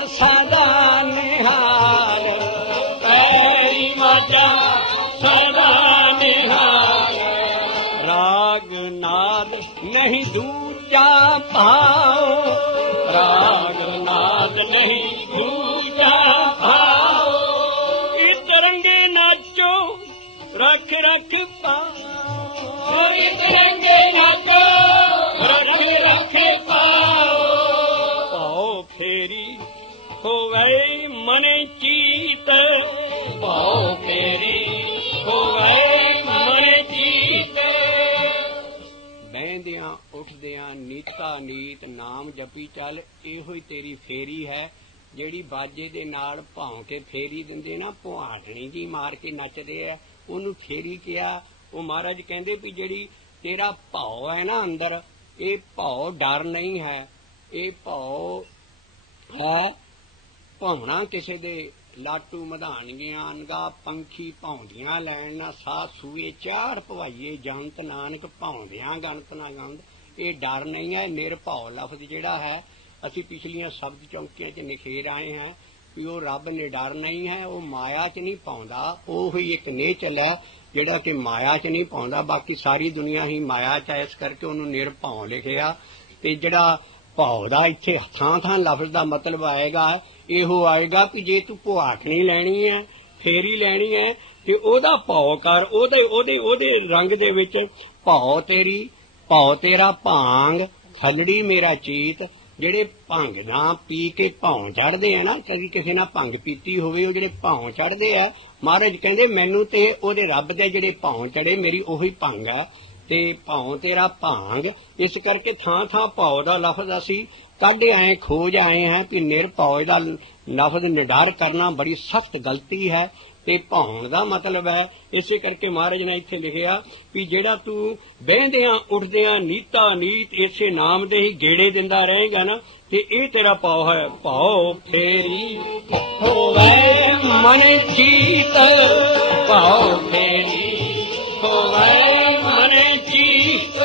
ਸਦਾ ਨਿਹਾਲ, ਪੈਰੀ ਬਾਜਾ ਸਦਾ ਨਿਹਾਲ। ਰਾਗ ਨਾਦ ਨਹੀਂ ਦੂਜਾ ਭਾਉ, ਰਾਗ ਨਾਦ ਨਹੀਂ ਦੂਜਾ ਭਾਉ। ਇਹ ਤਰੰਗੇ ਨਾਚੋ ਰੱਖ ਰੱਖ ਪਾਓ, ਇਹ ਬਹਿੰਦਿਆਂ ਉੱਠਦਿਆਂ ਨੀਤਾ ਨੀਤ ਨਾਮ ਜਪੀ ਚੱਲ। ਇਹੋ ਹੀ ਤੇਰੀ ਫੇਰੀ ਹੈ ਜਿਹੜੀ ਬਾਜੇ ਦੇ ਨਾਲ ਭੌਂ ਕੇ ਫੇਰੀ ਦਿੰਦੇ ਨਾ, ਭੁਆਟਣੀ ਜੀ ਮਾਰ ਕੇ ਨੱਚਦੇ ਆ, ਉਹਨੂੰ ਫੇਰੀ ਕਿਹਾ। ਉਹ ਮਹਾਰਾਜ ਕਹਿੰਦੇ ਵੀ ਜਿਹੜੀ ਤੇਰਾ ਭੌ ਹੈ ਨਾ ਅੰਦਰ, ਇਹ ਭੌ ਡਰ ਨਹੀਂ ਹੈ, ਇਹ ਭੌ ਹੈ ਭਾਉਣਾ ਕਿਸੇ ਦੇ ਲਾਟੂ ਮਧਾਣਗੀਆਂ ਅਨਗਾ ਪੰਖੀ ਭਾਉਂਦੀਆਂ ਲੈਣ ਨਾ ਸਾਹ ਸੂਏ ਚਾਰ ਭਵਾਈਏ ਜੰਤ ਨਾਨਕ ਭਾਉਂਦਿਆਂ ਗਣਤ ਨਾ ਗੰਦ। ਇਹ ਡਰ ਨਹੀਂ ਹੈ। ਨਿਰਭਉ ਲਫ਼ਜ਼ ਜਿਹੜਾ ਹੈ ਅਸੀਂ ਪਿਛਲੀਆਂ ਸ਼ਬਦ ਚੌਂਕੀਆਂ 'ਚ ਨਿਖੇਰ ਆਏ ਹਾਂ ਵੀ ਉਹ ਰੱਬ ਨਿਡਰ ਨਹੀਂ ਹੈ, ਉਹ ਮਾਇਆ 'ਚ ਨਹੀਂ ਪਾਉਂਦਾ। ਉਹ ਹੀ ਇੱਕ ਨੇਚਲ ਹੈ ਜਿਹੜਾ ਕਿ ਮਾਇਆ 'ਚ ਨਹੀਂ ਪਾਉਂਦਾ, ਬਾਕੀ ਸਾਰੀ ਦੁਨੀਆ ਹੀ ਮਾਇਆ 'ਚ ਹੈ, ਇਸ ਕਰਕੇ ਉਹਨੂੰ ਨਿਰਭਉ ਲਿਖਿਆ। ਤੇ ਜਿਹੜਾ ਭਉ ਦਾ ਇੱਥੇ ਥਾਂ ਥਾਂ ਲਫ਼ਜ਼ ਦਾ ਮਤਲਬ ਆਏਗਾ, ਇਹੋ ਆਏਗਾ ਕਿ ਜੇ ਤੂੰ ਭੁਆਟਣੀ ਲੈਣੀ ਹੈ, ਫੇਰੀ ਲੈਣੀ ਹੈ, ਤੇ ਉਹਦਾ ਭਉ ਕਰ, ਉਹਦੇ ਰੰਗ ਦੇ ਵਿੱਚ ਭਉ ਤੇਰਾ ਭਾਂਗ ਖਲੜੀ ਮੇਰਾ ਚੀਤ। ਜਿਹੜੇ ਭੰਗ ਨਾ ਪੀ ਕੇ ਭੌਂ ਚੜ੍ਹਦੇ ਆ ਨਾ, ਕਦੀ ਕਿਸੇ ਨਾਲ ਭੰਗ ਪੀਤੀ ਹੋਵੇ, ਉਹ ਜਿਹੜੇ ਭੌਂ ਚੜ੍ਹਦੇ ਆ, ਮਹਾਰਾਜ ਕਹਿੰਦੇ ਮੈਨੂੰ ਤੇ ਉਹਦੇ ਰੱਬ ਦੇ ਜਿਹੜੇ ਭੌਂ ਚੜੇ ਮੇਰੀ ਉਹੀ ਭੰਗ ਆ, ਤੇ ਭੌਂ ਤੇਰਾ ਭਾਂਗ। ਇਸ ਕਰਕੇ ਥਾਂ ਥਾਂ ਭੌ ਦਾ ਲਫ਼ਜ਼ ਅਸੀਂ ਕੱਢ ਆਏ, ਖੋਜ ਆਏ ਹਾਂ ਕਿ ਨਿਰਭਉ ਦਾ ਲਫ਼ਜ਼ ਨਿਡਰ ਕਰਨਾ ਬੜੀ ਸਖਤ ਗਲਤੀ ਹੈ ਤੇ ਭੌਣ ਦਾ ਮਤਲਬ ਹੈ। ਇਸੇ ਕਰਕੇ ਮਹਾਰਾਜ ਨੇ ਇੱਥੇ ਲਿਖਿਆ ਵੀ ਜਿਹੜਾ ਤੂੰ ਬਹਿੰਦਿਆਂ ਉੱਠਦਿਆਂ ਨੀਤਾ ਨੀਤ ਇਸੇ ਨਾਮ ਦੇ ਹੀ ਗੇੜੇ ਦਿੰਦਾ ਰਹੇਗਾ ਨਾ, ਤੇ ਇਹ ਤੇਰਾ ਭਉ ਹੈ। ਭਉ ਫੇਰੀ ਹੋਵੇ ਮਨ ਚੀਤ, ਭਉ ਫੇਰੀ ਹੋਵੇ ਮਨ ਚੀਤ।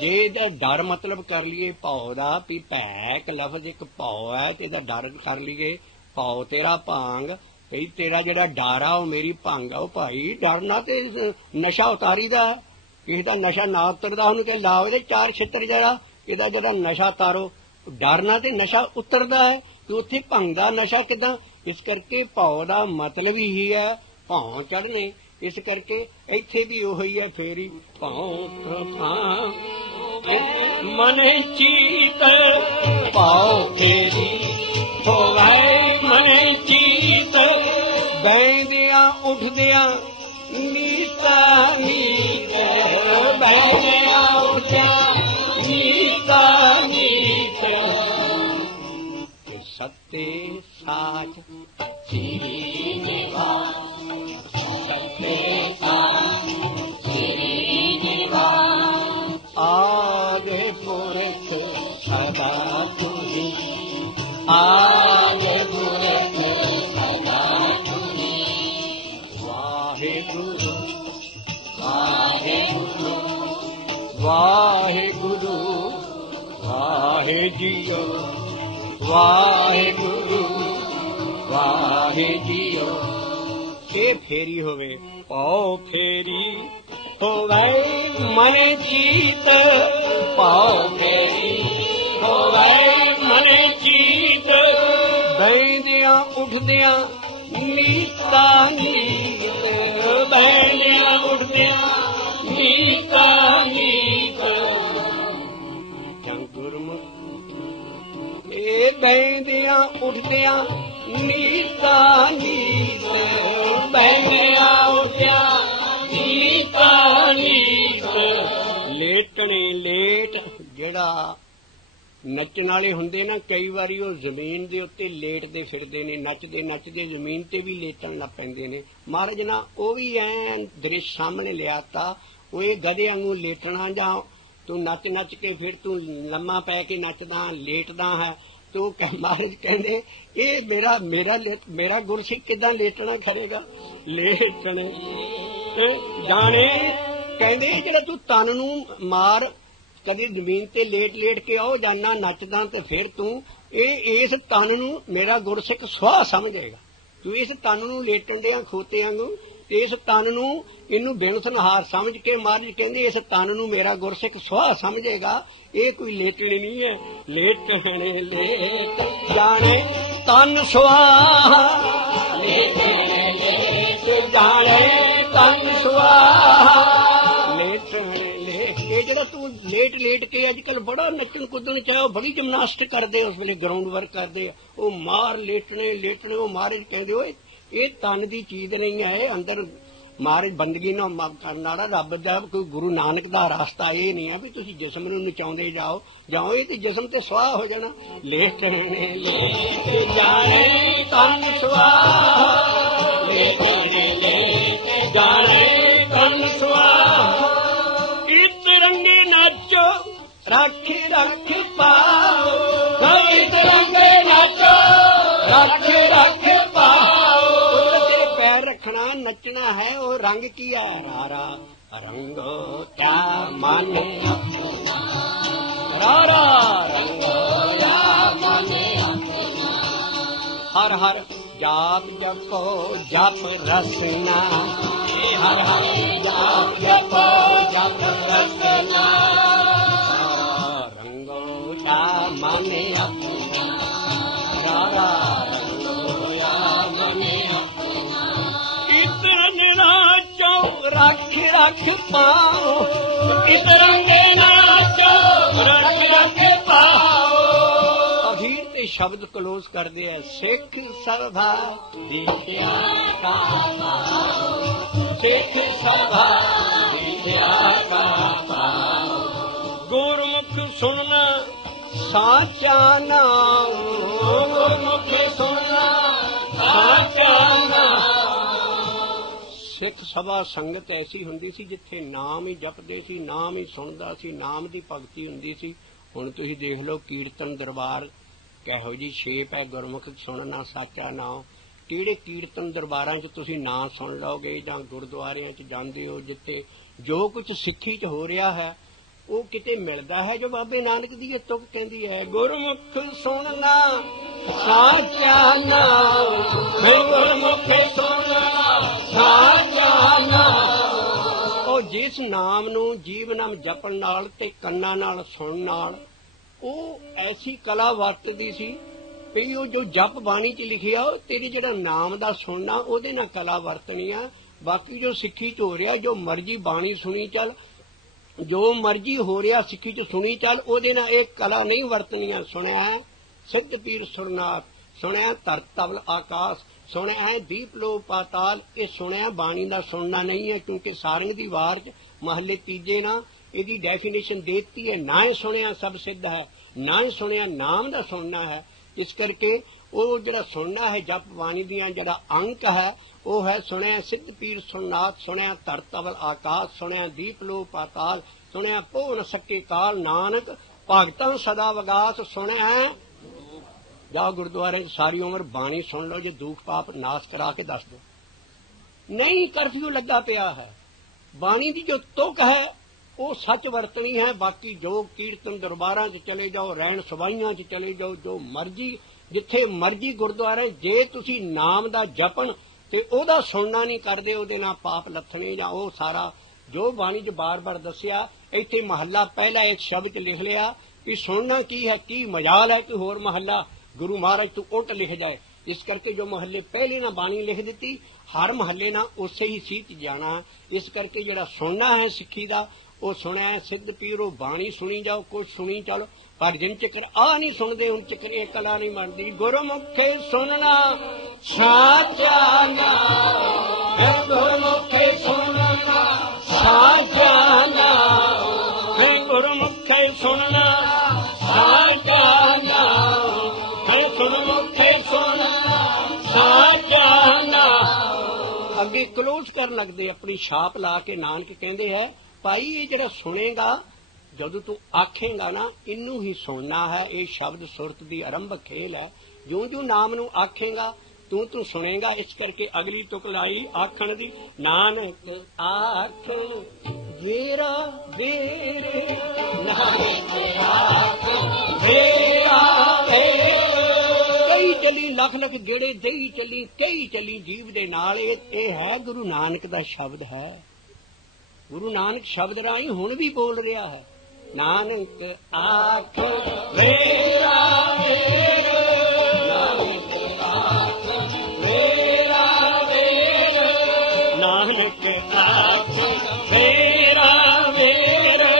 ਜੇ ਇਹਦਾ ਡਰ ਮਤਲਬ ਕਰ ਲਈਏ ਭਉ ਦਾ ਵੀ ਭੈ ਇੱਕ ਲਫ਼ਜ਼ ਇੱਕ ਭਉ ਹੈ, ਤੇ ਇਹਦਾ ਡਰ ਕਰ ਲਈਏ ਭਉ ਤੇਰਾ ਭਾਂਗ, ਕਈ ਤੇਰਾ ਜਿਹੜਾ ਡਰ ਆ ਉਹ ਮੇਰੀ ਭੰਗ ਆ। ਉਹ ਭਾਈ ਡਰਨਾ ਤੇ ਨਸ਼ਾ ਉਤਾਰੀ ਦਾ, ਕਿਸੇ ਦਾ ਨਸ਼ਾ ਨਾ ਉਤਰਦਾ ਉਹਨੂੰ ਕਿ ਲਾਓ ਇਹਦੇ ਚਾਰ ਛਿੱਤਰ ਜਿਹੜਾ ਇਹਦਾ ਜਿਹੜਾ ਨਸ਼ਾ ਤਾਰੋ। ਡਰਨਾ ਤੇ ਨਸ਼ਾ ਉਤਰਦਾ ਹੈ, ਤੇ ਉੱਥੇ ਭੰਗ ਦਾ ਨਸ਼ਾ ਕਿੱਦਾਂ? ਇਸ ਕਰਕੇ ਭਉ ਦਾ ਮਤਲਬ ਹੀ ਹੈ ਭੌਂ ਚੜ੍ਹਨੇ। ਇਸ ਕਰਕੇ ਇੱਥੇ ਵੀ ਉਹੀ ਹੈ ਫੇਰੀ ਭਉ ਮਨ ਚੀਤ, ਭਉ ਫੇਰੀ ਹੋਵੇ ਮਨ ਚੀਤ। ਬਹਿੰਦਿਆਂ ਉੱਠਦਿਆਂ ਨੀਤਾ ਨੀਤ, ਬਹਿੰਦਿਆਂ ਉੱਠਦਿਆਂ ਨੀਤਾ ਨੀਤ। ਸੱਤੇ ਸਾਚ ਸ੍ਰੀ ਨਿਵਾਸ, ਸੱਤੇ ਸਾਚ ਸ੍ਰੀ ਨਿਵਾਸ। ਆਗੇ ਪੁਰਖ ਸਦਾ ਤੁਹੀ, ਆਗੇ ਪੁਰਖ ਸਦਾ ਤੁਹੀ। Waheguru Waheguru Waheguru ਵਾਹਿ JIO, Waheguru ਵਾਹਿ JIO. ਇਹ ਫੇਰੀ ਹੋਵੇ ਭਉ ਫੇਰੀ ਹੋਵੇ ਮਨ ਚੀਤ, ਭਉ ਫੇਰੀ ਹੋਵੇ ਮਨ ਚੀਤ। ਬਹਿੰਦਿਆਂ ਉੱਠਦਿਆਂ ਨੀਤਾ ਨੀਤ, ਬਹਿੰਦਿਆਂ ਉੱਠਦਿਆਂ ਨੀਤਾ ਨੀਤ। ਗੁਰਮੁਖ ਇਹ ਬਹਿੰਦਿਆਂ ਉੱਠਦਿਆਂ ਨੀਤਾ ਨੀਤ, ਬਹਿੰਦਿਆਂ ਉੱਠਦਿਆਂ ਨੀਤਾ ਨੀਤ। ਲੇਟਣੇ ਲੇਟ ਜਿਹੜਾ ਨੱਚਣ ਵਾਲੇ ਹੁੰਦੇ ਨਾ, ਕਈ ਵਾਰੀ ਉਹ ਜ਼ਮੀਨ ਦੇ ਉੱਤੇ ਲੇਟਦੇ ਫਿਰਦੇ ਨੇ, ਨੱਚਦੇ ਨੱਚਦੇ ਜ਼ਮੀਨ ਤੇ ਵੀ ਲੇਟਣ ਲੱਗ ਪੈਂਦੇ ਨੇ। ਮਹਾਰਾਜ ਨਾ ਉਹ ਵੀ ਐ ਦ੍ਰਿਸ਼ ਸਾਹਮਣੇ ਲਿਆਤਾ, ਉਹ ਇਹ ਗਧੇ ਵਾਂਗੂ ਲੇਟਣਾ, ਜਾਂ ਤੂੰ ਨੱਚ ਨੱਚ ਕੇ ਫਿਰ ਤੂੰ ਲੰਮਾ ਪੈ ਕੇ ਨੱਚਦਾ ਲੇਟਦਾ ਹੈ। ਤੇ ਉਹ ਮਹਾਰਾਜ ਕਹਿੰਦੇ ਇਹ ਮੇਰਾ ਗੁਰਸਿੱਖ ਕਿੱਦਾਂ ਲੇਟਣਾ ਕਰੇਗਾ? ਲੇਟਣੇ ਜਾਣੇ ਕਹਿੰਦੇ ਜਿਹੜਾ ਤੂੰ ਤਨ ਨੂੰ ਮਾਰ ਕਦੇ ਜ਼ਮੀਨ ਤੇ ਲੇਟ ਲੇਟ ਕੇ ਆਓ ਜਾਨਾ ਨੱਚਦਾ, ਤੇ ਫਿਰ ਤੂੰ ਇਸ ਤਨ ਨੂੰ ਮੇਰਾ ਗੁਰਸਿੱਖ ਸੁਆਹ ਸਮਝੇਗਾ। ਤੂੰ ਇਸ ਤਨ ਨੂੰ ਲੇਟਣ ਦਿਆਂ ਖੋਤੇ ਵਾਂਗੂ, ਤੇ ਇਸ ਤਨ ਨੂੰ ਇਹਨੂੰ ਬੇਨੁਸਨਹਾਰ ਸਮਝ ਕੇ ਮਹਾਰਾਜ ਕਹਿੰਦੇ ਇਸ ਤਨ ਨੂੰ ਮੇਰਾ ਗੁਰਸਿੱਖ ਸੁਆਹ ਸਮਝੇਗਾ। ਇਹ ਕੋਈ ਲੇਟਣੀ ਨਹੀਂ ਹੈ। ਲੇਟਣੇ ਲੇਟ ਜਾਣੇ ਤਨ ਸੁਆਹ, ਲੇਟਣੇ ਲੇਟ ਜਾਣੇ ਤਨ ਸੁਆਹ। ਲੇਟਣੇ ਲੇਟ ਇਹ ਜਿਹੜਾ ਤੂੰ ਲੇਟ ਲੇਟ ਕੇ ਅੱਜ ਕੱਲ੍ਹ ਬੜਾ ਨੱਚਣ ਕੁੱਦਣ ਚਾਹੇ, ਬੜੀ ਜਿਮਨਾਸਟਿਕ ਕਰਦੇ ਉਸ ਵੇਲੇ ਗਰਾਊਂਡ ਵਰਕ ਕਰਦੇ, ਉਹ ਮਾਰ ਲੇਟਣੇ ਲੇਟਣੇ। ਉਹ ਮਹਾਰਾਜ ਕਹਿੰਦੇ ਓਏ ਇਹ ਤਨ ਦੀ ਚੀਜ਼ ਨਹੀਂ ਹੈ, ਅੰਦਰ ਮਹਾਰਾਜ ਬੰਦਗੀ ਨਾ ਕਰਨ ਵਾਲਾ ਰੱਬ ਦਾ ਕੋਈ ਗੁਰੂ ਨਾਨਕ ਦਾ ਰਸਤਾ ਇਹ ਨਹੀਂ ਹੈ ਵੀ ਤੁਸੀਂ ਜਿਸਮ ਨੂੰ ਨਚਾਉਂਦੇ ਜਾਓ ਇਹ ਤੇ ਜਿਸਮ ਤੇ ਸਵਾਹ ਹੋ ਜਾਣਾ। ਲੇਟਣੇ ਲੇਟ ਜਾਣੇ ਤਨ ਸਵਾਹ, ਲੇਟਣੇ ਲੇਟ ਜਾਣੇ ਤਨ ਸਵਾਹ। ਇਸ ਰੰਗੇ ਨਾਚੋ ਰੱਖ ਰੱਖ ਪਾਓ, ਇਸ ਰੰਗੇ ਨਾਚੋ ਰੱਖ ਰੱਖ ਪਾਓ। ਤੇਰੇ ਪੈਰ ਰੱਖਣਾ ਨੱਚਣਾ ਹੈ ਉਹ ਰੰਗ ਕੀ ਹੈ? ਰਾਰਾ ਰੰਗੋ ਤਾ ਮਨ ਰਾਰਾ ਰੰਗੋ ਤਾ ਮਨ। ਹਰ ਹਰ ਜਾਪ ਜਪੋ ਜਪ ਰਸਨਾ, ਹਰ ਹਰ ਜਾਪ ਜਪੋ ਜਪ ਰਸਨਾ। ਰੰਗੋ ਤਾ ਮਨ ਆਪਣਾ, ਰਾਰਾ ਰੰਗੋ ਤਾ ਮਨ ਆਪਣਾ। ਇਤਰਨ ਨਾਚੋ ਰੱਖ ਰੱਖ ਪਾਓ, ਇਤਰਨ ਨਾਚੋ ਰੱਖ ਰੱਖ ਪਾਓ। ਅਖੀਰ ਤੇ ਸ਼ਬਦ ਕਲੋਜ਼ ਕਰਦੇ ਆ, ਸਿੱਖ ਸਭਾ ਦੇਖਿਆ ਕਾ ਪਾਓ, ਸਿੱਖ ਸਭਾ ਦੇਖਿਆ ਕਾ ਪਾਓ। ਗੁਰਮੁਖ ਸੁਣਨਾ ਸਾਚਾ ਨਾਮ, ਗੁਰਮੁਖ ਸੁਣਨਾ ਸਾਚਾ ਨਾਮ। ਸਿੱਖ ਸਭਾ ਸੰਗਤ ਐਸੀ ਹੁੰਦੀ ਸੀ ਜਿੱਥੇ ਨਾਮ ਹੀ ਜਪਦੇ ਸੀ, ਨਾਮ ਹੀ ਸੁਣਦਾ ਸੀ, ਨਾਮ ਦੀ ਭਗਤੀ ਹੁੰਦੀ ਸੀ। ਹੁਣ ਤੁਸੀਂ ਦੇਖ ਲਓ ਕੀਰਤਨ ਦਰਬਾਰ ਕਿਹੋ ਜਿਹੀ ਸ਼ੇਪ ਹੈ, ਗੁਰਮੁਖ ਸੁਣਨਾ ਸਾਚਾ ਨਾਮ। ਕਿਹੜੇ ਕੀਰਤਨ ਦਰਬਾਰਾਂ 'ਚ ਤੁਸੀਂ ਨਾਂ ਸੁਣ ਲਓਗੇ ਜਾਂ ਗੁਰਦੁਆਰਿਆਂ 'ਚ ਜਾਂਦੇ ਹੋ ਜਿੱਥੇ ਜੋ ਕੁਝ ਸਿੱਖੀ 'ਚ ਹੋ ਰਿਹਾ ਹੈ ਉਹ ਕਿਤੇ ਮਿਲਦਾ ਹੈ ਜੋ ਬਾਬੇ ਨਾਨਕ ਦੀ ਇਹ ਤੁਕ ਕਹਿੰਦੀ ਹੈ, ਗੁਰਮੁਖ ਸੁਣਨਾ ਸਾਚਾ ਨਾਮ, ਗੁਰਮੁਖ ਸੁਣਨਾ ਸਾਚਾ ਨਾਮ। ਉਹ ਜਿਸ ਨਾਮ ਨੂੰ ਜੀਵ ਨਾਮ ਜਪਣ ਨਾਲ ਤੇ ਕੰਨਾਂ ਨਾਲ ਸੁਣਨ ਨਾਲ ਉਹ ਐਸੀ ਕਲਾ ਵਰਤਦੀ ਸੀ ਵੀ ਉਹ ਜੋ ਜਪ ਬਾਣੀ 'ਚ ਲਿਖਿਆ ਉਹ ਤੇਰੇ ਜਿਹੜਾ ਨਾਮ ਦਾ ਸੁਣਨਾ ਉਹਦੇ ਨਾਲ ਕਲਾ ਵਰਤਣੀ ਆ। ਬਾਕੀ ਜੋ ਸਿੱਖੀ 'ਚ ਹੋ ਰਿਹਾ ਜੋ ਮਰਜ਼ੀ ਬਾਣੀ ਸੁਣੀ ਚੱਲ, ਜੋ ਮਰਜ਼ੀ ਹੋ ਰਿਹਾ ਸਿੱਖੀ 'ਚ ਸੁਣੀ ਚੱਲ, ਉਹਦੇ ਨਾਲ ਇਹ ਕਲਾ ਨਹੀਂ ਵਰਤਣੀਆਂ। ਸੁਣਿਆ ਹੈ ਸਿੱਧ ਪੀਰ ਸੁਰਨਾਥ, ਸੁਣਿਆ ਧਰਤ ਤਬਲ ਆਕਾਸ਼, ਸੁਣਿਆ ਹੈ ਦੀਪ ਲੋ ਪਾਤਾਲ। ਇਹ ਸੁਣਿਆ ਬਾਣੀ ਦਾ ਸੁਣਨਾ ਨਹੀਂ ਹੈ, ਕਿਉਂਕਿ ਸਾਰੰਗ ਦੀ ਵਾਰ 'ਚ ਮਹੱਲੇ ਤੀਜੇ ਨਾਲ ਇਹਦੀ ਡੈਫੀਨੇਸ਼ਨ ਦੇ ਦਿੱਤੀ ਹੈ, ਨਾ ਹੀ ਸੁਣਿਆ ਸਭ ਸਿੱਧ ਹੈ, ਨਾ ਹੀ ਸੁਣਿਆ ਨਾਮ ਦਾ ਸੁਣਨਾ ਹੈ। ਇਸ ਕਰਕੇ ਉਹ ਜਿਹੜਾ ਸੁਣਨਾ ਹੈ ਜਪ ਬਾਣੀ ਦੀਆਂ ਜਿਹੜਾ ਅੰਕ ਹੈ ਉਹ ਹੈ ਸੁਣਿਆ ਸਿੱਧ ਪੀਰ ਸੁਰਨਾਥ, ਸੁਣਿਆ ਧਰਤ ਤਬਲ ਆਕਾਸ਼, ਸੁਣਿਆ ਦੀਪ ਲੋ ਪਾਤਾਲ, ਸੁਣਿਆ ਪੋਹ ਨ ਸਕੇ ਕਾਲ, ਨਾਨਕ ਭਗਤਾਂ ਸਦਾ ਵਗਾਸ। ਸੁਣਿਆ ਜਾਓ ਗੁਰਦੁਆਰੇ 'ਚ ਸਾਰੀ ਉਮਰ ਬਾਣੀ ਸੁਣ ਲਓ, ਜੇ ਦੁੱਖ ਪਾਪ ਨਾਸ਼ ਕਰਾ ਕੇ ਦੱਸ ਦਿਓ। ਨਹੀਂ, ਕਰਫਿਊ ਲੱਗਾ ਪਿਆ ਹੈ। ਬਾਣੀ ਦੀ ਜੋ ਤੁਕ ਹੈ ਉਹ ਸੱਚ ਵਰਤਣੀ ਹੈ। ਬਾਕੀ ਜੋ ਕੀਰਤਨ ਦਰਬਾਰਾਂ 'ਚ ਚਲੇ ਜਾਓ, ਰਹਿਣ ਸਵਾਈਆਂ 'ਚ ਚਲੇ ਜਾਓ, ਜੋ ਮਰਜ਼ੀ ਜਿੱਥੇ ਮਰਜ਼ੀ ਗੁਰਦੁਆਰੇ, ਜੇ ਤੁਸੀਂ ਨਾਮ ਦਾ ਜਪਣ ਤੇ ਉਹਦਾ ਸੁਣਨਾ ਨਹੀਂ ਕਰਦੇ ਉਹਦੇ ਨਾਲ ਪਾਪ ਲੱਥਣੇ ਜਾਂ ਉਹ ਸਾਰਾ ਜੋ ਬਾਣੀ 'ਚ ਬਾਰ-ਬਾਰ ਦੱਸਿਆ। ਇੱਥੇ ਮਹੱਲਾ ਪਹਿਲਾ ਇੱਕ ਸ਼ਬਦ ਲਿਖ ਲਿਆ ਕਿ ਸੁਣਨਾ ਕੀ ਹੈ, ਕੀ ਮਜਾਲ ਹੈ ਕਿ ਹੋਰ ਮਹੱਲਾ ਗੁਰੂ ਮਹਾਰਾਜ ਤੋਂ ਉਲਟ ਲਿਖ ਜਾਏ। ਇਸ ਕਰਕੇ ਜੋ ਮਹੱਲੇ ਪਹਿਲੇ ਨਾਲ ਬਾਣੀ ਲਿਖ ਦਿੱਤੀ, ਹਰ ਮਹੱਲੇ ਨਾਲ ਉਸੇ ਹੀ ਸੀਤ ਜਾਣਾ। ਇਸ ਕਰਕੇ ਜਿਹੜਾ ਸੁਣਨਾ ਹੈ ਸਿੱਖੀ ਦਾ ਉਹ ਸੁਣਿਆ ਹੈ ਸਿੱਧ ਪੀਰੋ, ਬਾਣੀ ਸੁਣੀ ਜਾਓ, ਕੁਝ ਸੁਣੀ ਚਲੋ, ਪਰ ਜਿਨ ਚੱਕਰ ਆ ਨਹੀਂ ਸੁਣਦੇ ਹੁਣ ਚੱਕਰ ਇਹ ਕਲਾ ਨਹੀਂ ਬਣਦੀ। ਗੁਰਮੁਖੇ ਸੁਣਨਾ ਸਾਚਾ ਨਾਮ, ਗੁਰਮੁਖੇ ਸੁਣਨਾ ਸਾਚਾ ਨਾਮ, ਗੁਰਮੁਖੇ ਸੁਣਨਾ ਸਾਚਾ ਨਾਮ, ਗੁਰਮੁਖੇ ਸੁਣਨਾ ਸਾਚਾ ਨਾਮ। ਅੱਗੇ ਕਲੋਜ਼ ਕਰਨ ਲੱਗਦੇ ਆਪਣੀ ਛਾਪ ਲਾ ਕੇ। ਨਾਨਕ ਕਹਿੰਦੇ ਹੈ ਭਾਈ ਇਹ ਜਿਹੜਾ ਸੁਣੇਗਾ ਜਦੋਂ ਤੂੰ ਆਖੇਗਾ ਨਾ ਇਹਨੂੰ ਹੀ ਸੁਣਨਾ ਹੈ। ਇਹ ਸ਼ਬਦ ਸੁਰਤ ਦੀ ਆਰੰਭਕ ਖੇਲ ਹੈ। ਜਿਉਂ ਜਿਉਂ ਨਾਮ ਨੂੰ ਆਖੇਗਾ ਤੂੰ ਸੁਣੇਗਾ। ਇਸ ਕਰਕੇ ਅਗਲੀ ਤੁਕ ਲਾਈ ਆਖਣ ਦੀ, ਨਾਨਕ ਆਖ ਜੇਰਾ ਵੇਰੇ, ਨਾਨਕ ਆਖ ਜੇਰਾ ਵੇਰੇ। ਕਈ ਚੱਲੀ ਲੱਖ ਲੱਖ ਗੇੜੇ ਦੇਈ ਚੱਲੀ, ਕਈ ਚੱਲੀ ਜੀਵ ਦੇ ਨਾਲ। ਇਹ ਹੈ ਗੁਰੂ ਨਾਨਕ ਦਾ ਸ਼ਬਦ ਹੈ। ਗੁਰੂ ਨਾਨਕ ਸ਼ਬਦ ਰਾਹੀਂ ਹੁਣ ਵੀ ਬੋਲ ਰਿਹਾ ਹੈ। ਨਾਨਕ ਆਖ ਮੇਰਾ ਮੇਰਾ, ਨਾਨਕ ਆਖ ਮੇਰਾ ਮੇਰਾ, ਨਾਨਕ ਆਖ ਮੇਰਾ ਮੇਰਾ,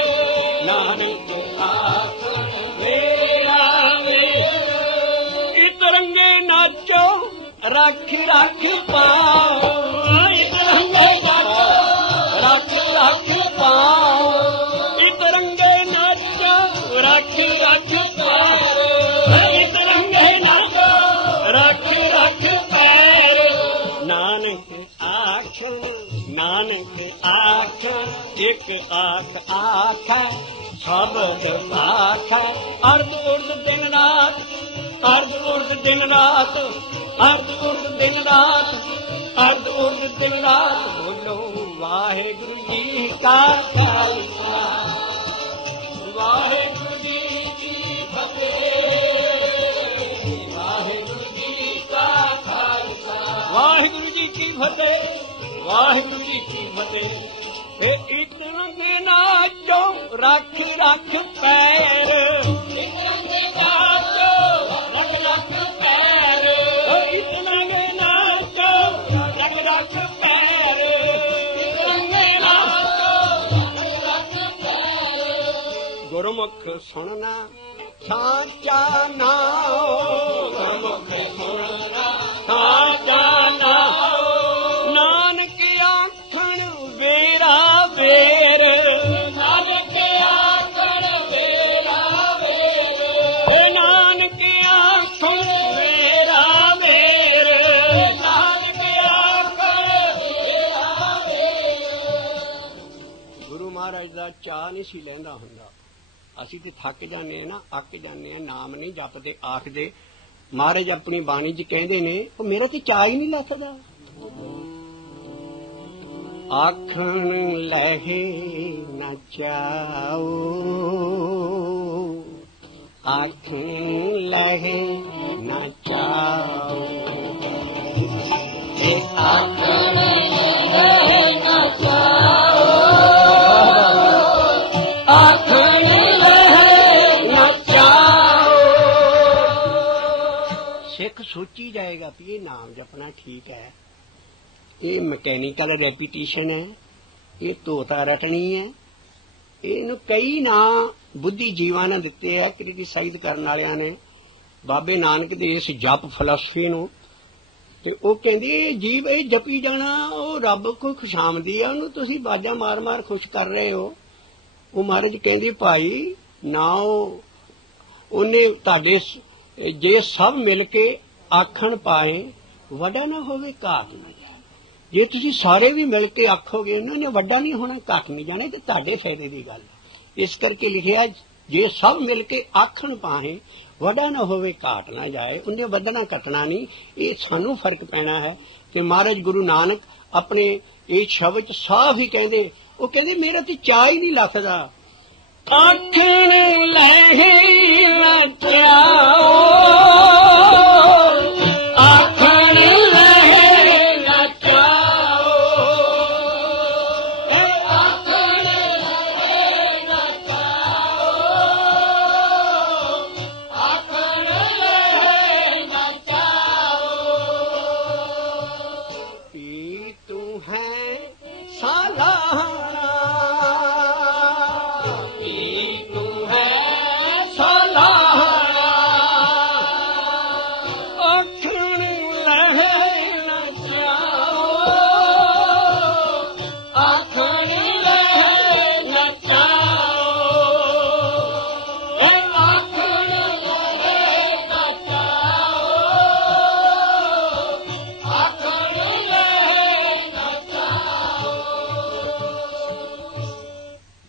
ਨਾਨਕ ਆਖ ਮੇਰਾ ਮੇਰਾ। ਇਸ ਰੰਗੇ ਨਾਚੋ ਰੱਖ ਰੱਖ ਪਾਓ, ਇਸ ਰੰਗੇ ਨਾਚੋ आख आख शब्द आख अर्ध उर्ध दिन रात अर्ध उर्ध दिन रात अर्ध उर्ध दिन रात अर्ध उर्ध दिन रात बोलो वाहेगुरु जी का खालसा वाहेगुरु जी की फतेह वाहेगुरु जी का खालसा वाहेगुरु जी की फतेह वाहेगुरु जी की फतेह फिर एक लंगे नाचो रख रख पैर एक लंगे नाचो रख रख पैर एक लंगे नाचो रख रख पैर एक लंगे नाचो रख रख पैर गुरमुख सुनना साचा नाओ गुरमुख सुनना साचा नाओ नानक आखण बेरा बेर नानक आखण बेरा बेर नानक आखण बेरा बेर नानक आखण बेरा बेर गुरु महाराज ਦਾ ਚਾਹ ਨਹੀਂ ਸੀ ਲੈਂਦਾ ਹੁੰਦਾ ਅਸੀਂ ਤੇ ਥੱਕ ਜਾਂਦੇ ਆ ਨਾ ਅੱਕ ਜਾਂਦੇ ਆ ਨਾਮ ਨਹੀਂ ਜਪਦੇ ਆਖਦੇ ਮਹਾਰਾਜ ਆਪਣੀ ਬਾਣੀ 'ਚ ਕਹਿੰਦੇ ਨੇ ਉਹ ਮੇਰਾ ਤੇ ਚਾਹ ਹੀ ਨਹੀਂ ਲੱਥਦਾ आखन लहे न चाओ आखन लहे न चाओ आखन लहे न चाओ आखन लहे न चाओ सिख सोची जाएगा कि ये नाम जपना ठीक है ਇਹ ਮਕੈਨੀਕਲ ਰੈਪੀਟੀਸ਼ਨ ਹੈ ਇਹ ਧੋਤਾ ਰਟਣੀ ਹੈ ਇਹਨੂੰ ਕਈ ਨਾਂ ਬੁੱਧੀ ਜੀਵਾਂ ਨੇ ਦਿੱਤੇ ਹੈ ਕ੍ਰਿਟੀਸਾਈਜ਼ ਕਰਨ ਵਾਲਿਆਂ ਨੇ ਬਾਬੇ ਨਾਨਕ ਦੇ ਇਸ ਜਪ ਫਿਲਾਸਫੀ ਨੂੰ ਤੇ ਉਹ ਕਹਿੰਦੇ ਜੀਵ ਇਹ ਜਪੀ ਜਾਣਾ ਉਹ ਰੱਬ ਕੋਈ ਖੁਸ਼ਾਮਦੀ ਆ ਉਹਨੂੰ ਤੁਸੀਂ ਬਾਜਾਂ ਮਾਰ ਮਾਰ ਖੁਸ਼ ਕਰ ਰਹੇ ਹੋ ਉਹ ਮਹਾਰਾਜ ਕਹਿੰਦੇ ਭਾਈ ਨਾ ਉਹਨੇ ਤੁਹਾਡੇ ਜੇ ਸਭ ਮਿਲ ਕੇ ਆਖਣ ਪਾਏ ਵੱਡਾ ਨਾ ਹੋਵੇ ਘਾਟ ਨਾ ਜੇ ਤੁਸੀਂ ਸਾਰੇ ਵੀ ਮਿਲ ਕੇ ਆਖੋਗੇ ਉਹਨਾਂ ਨੇ ਵੱਡਾ ਨਹੀਂ ਹੋਣਾ ਘੱਟ ਨਹੀਂ ਜਾਣੇ ਤੇ ਤੁਹਾਡੇ ਫਾਇਦੇ ਦੀ ਗੱਲ ਹੈ ਇਸ ਕਰਕੇ ਲਿਖਿਆ ਜੇ ਸਭ ਮਿਲ ਕੇ ਆਖਣ ਪਾਹੇ ਵੱਡਾ ਨਾ ਹੋਵੇ ਘਾਟ ਨਾ ਜਾਏ ਉਹਨੇ ਵੱਧਣਾ ਘਟਣਾ ਨਹੀਂ ਇਹ ਸਾਨੂੰ ਫਰਕ ਪੈਣਾ ਹੈ ਤੇ ਮਹਾਰਾਜ ਗੁਰੂ ਨਾਨਕ ਆਪਣੇ ਇਹ ਸ਼ਬਦ ਸਾਫ਼ ਹੀ ਕਹਿੰਦੇ ਉਹ ਕਹਿੰਦੇ ਮੇਰਾ ਤੇ ਚਾਹ ਹੀ ਨਹੀਂ ਲੱਥਦਾ ਆਖਣ ਲਹਿ ਨਾ ਚਾਓ ਆਖਣ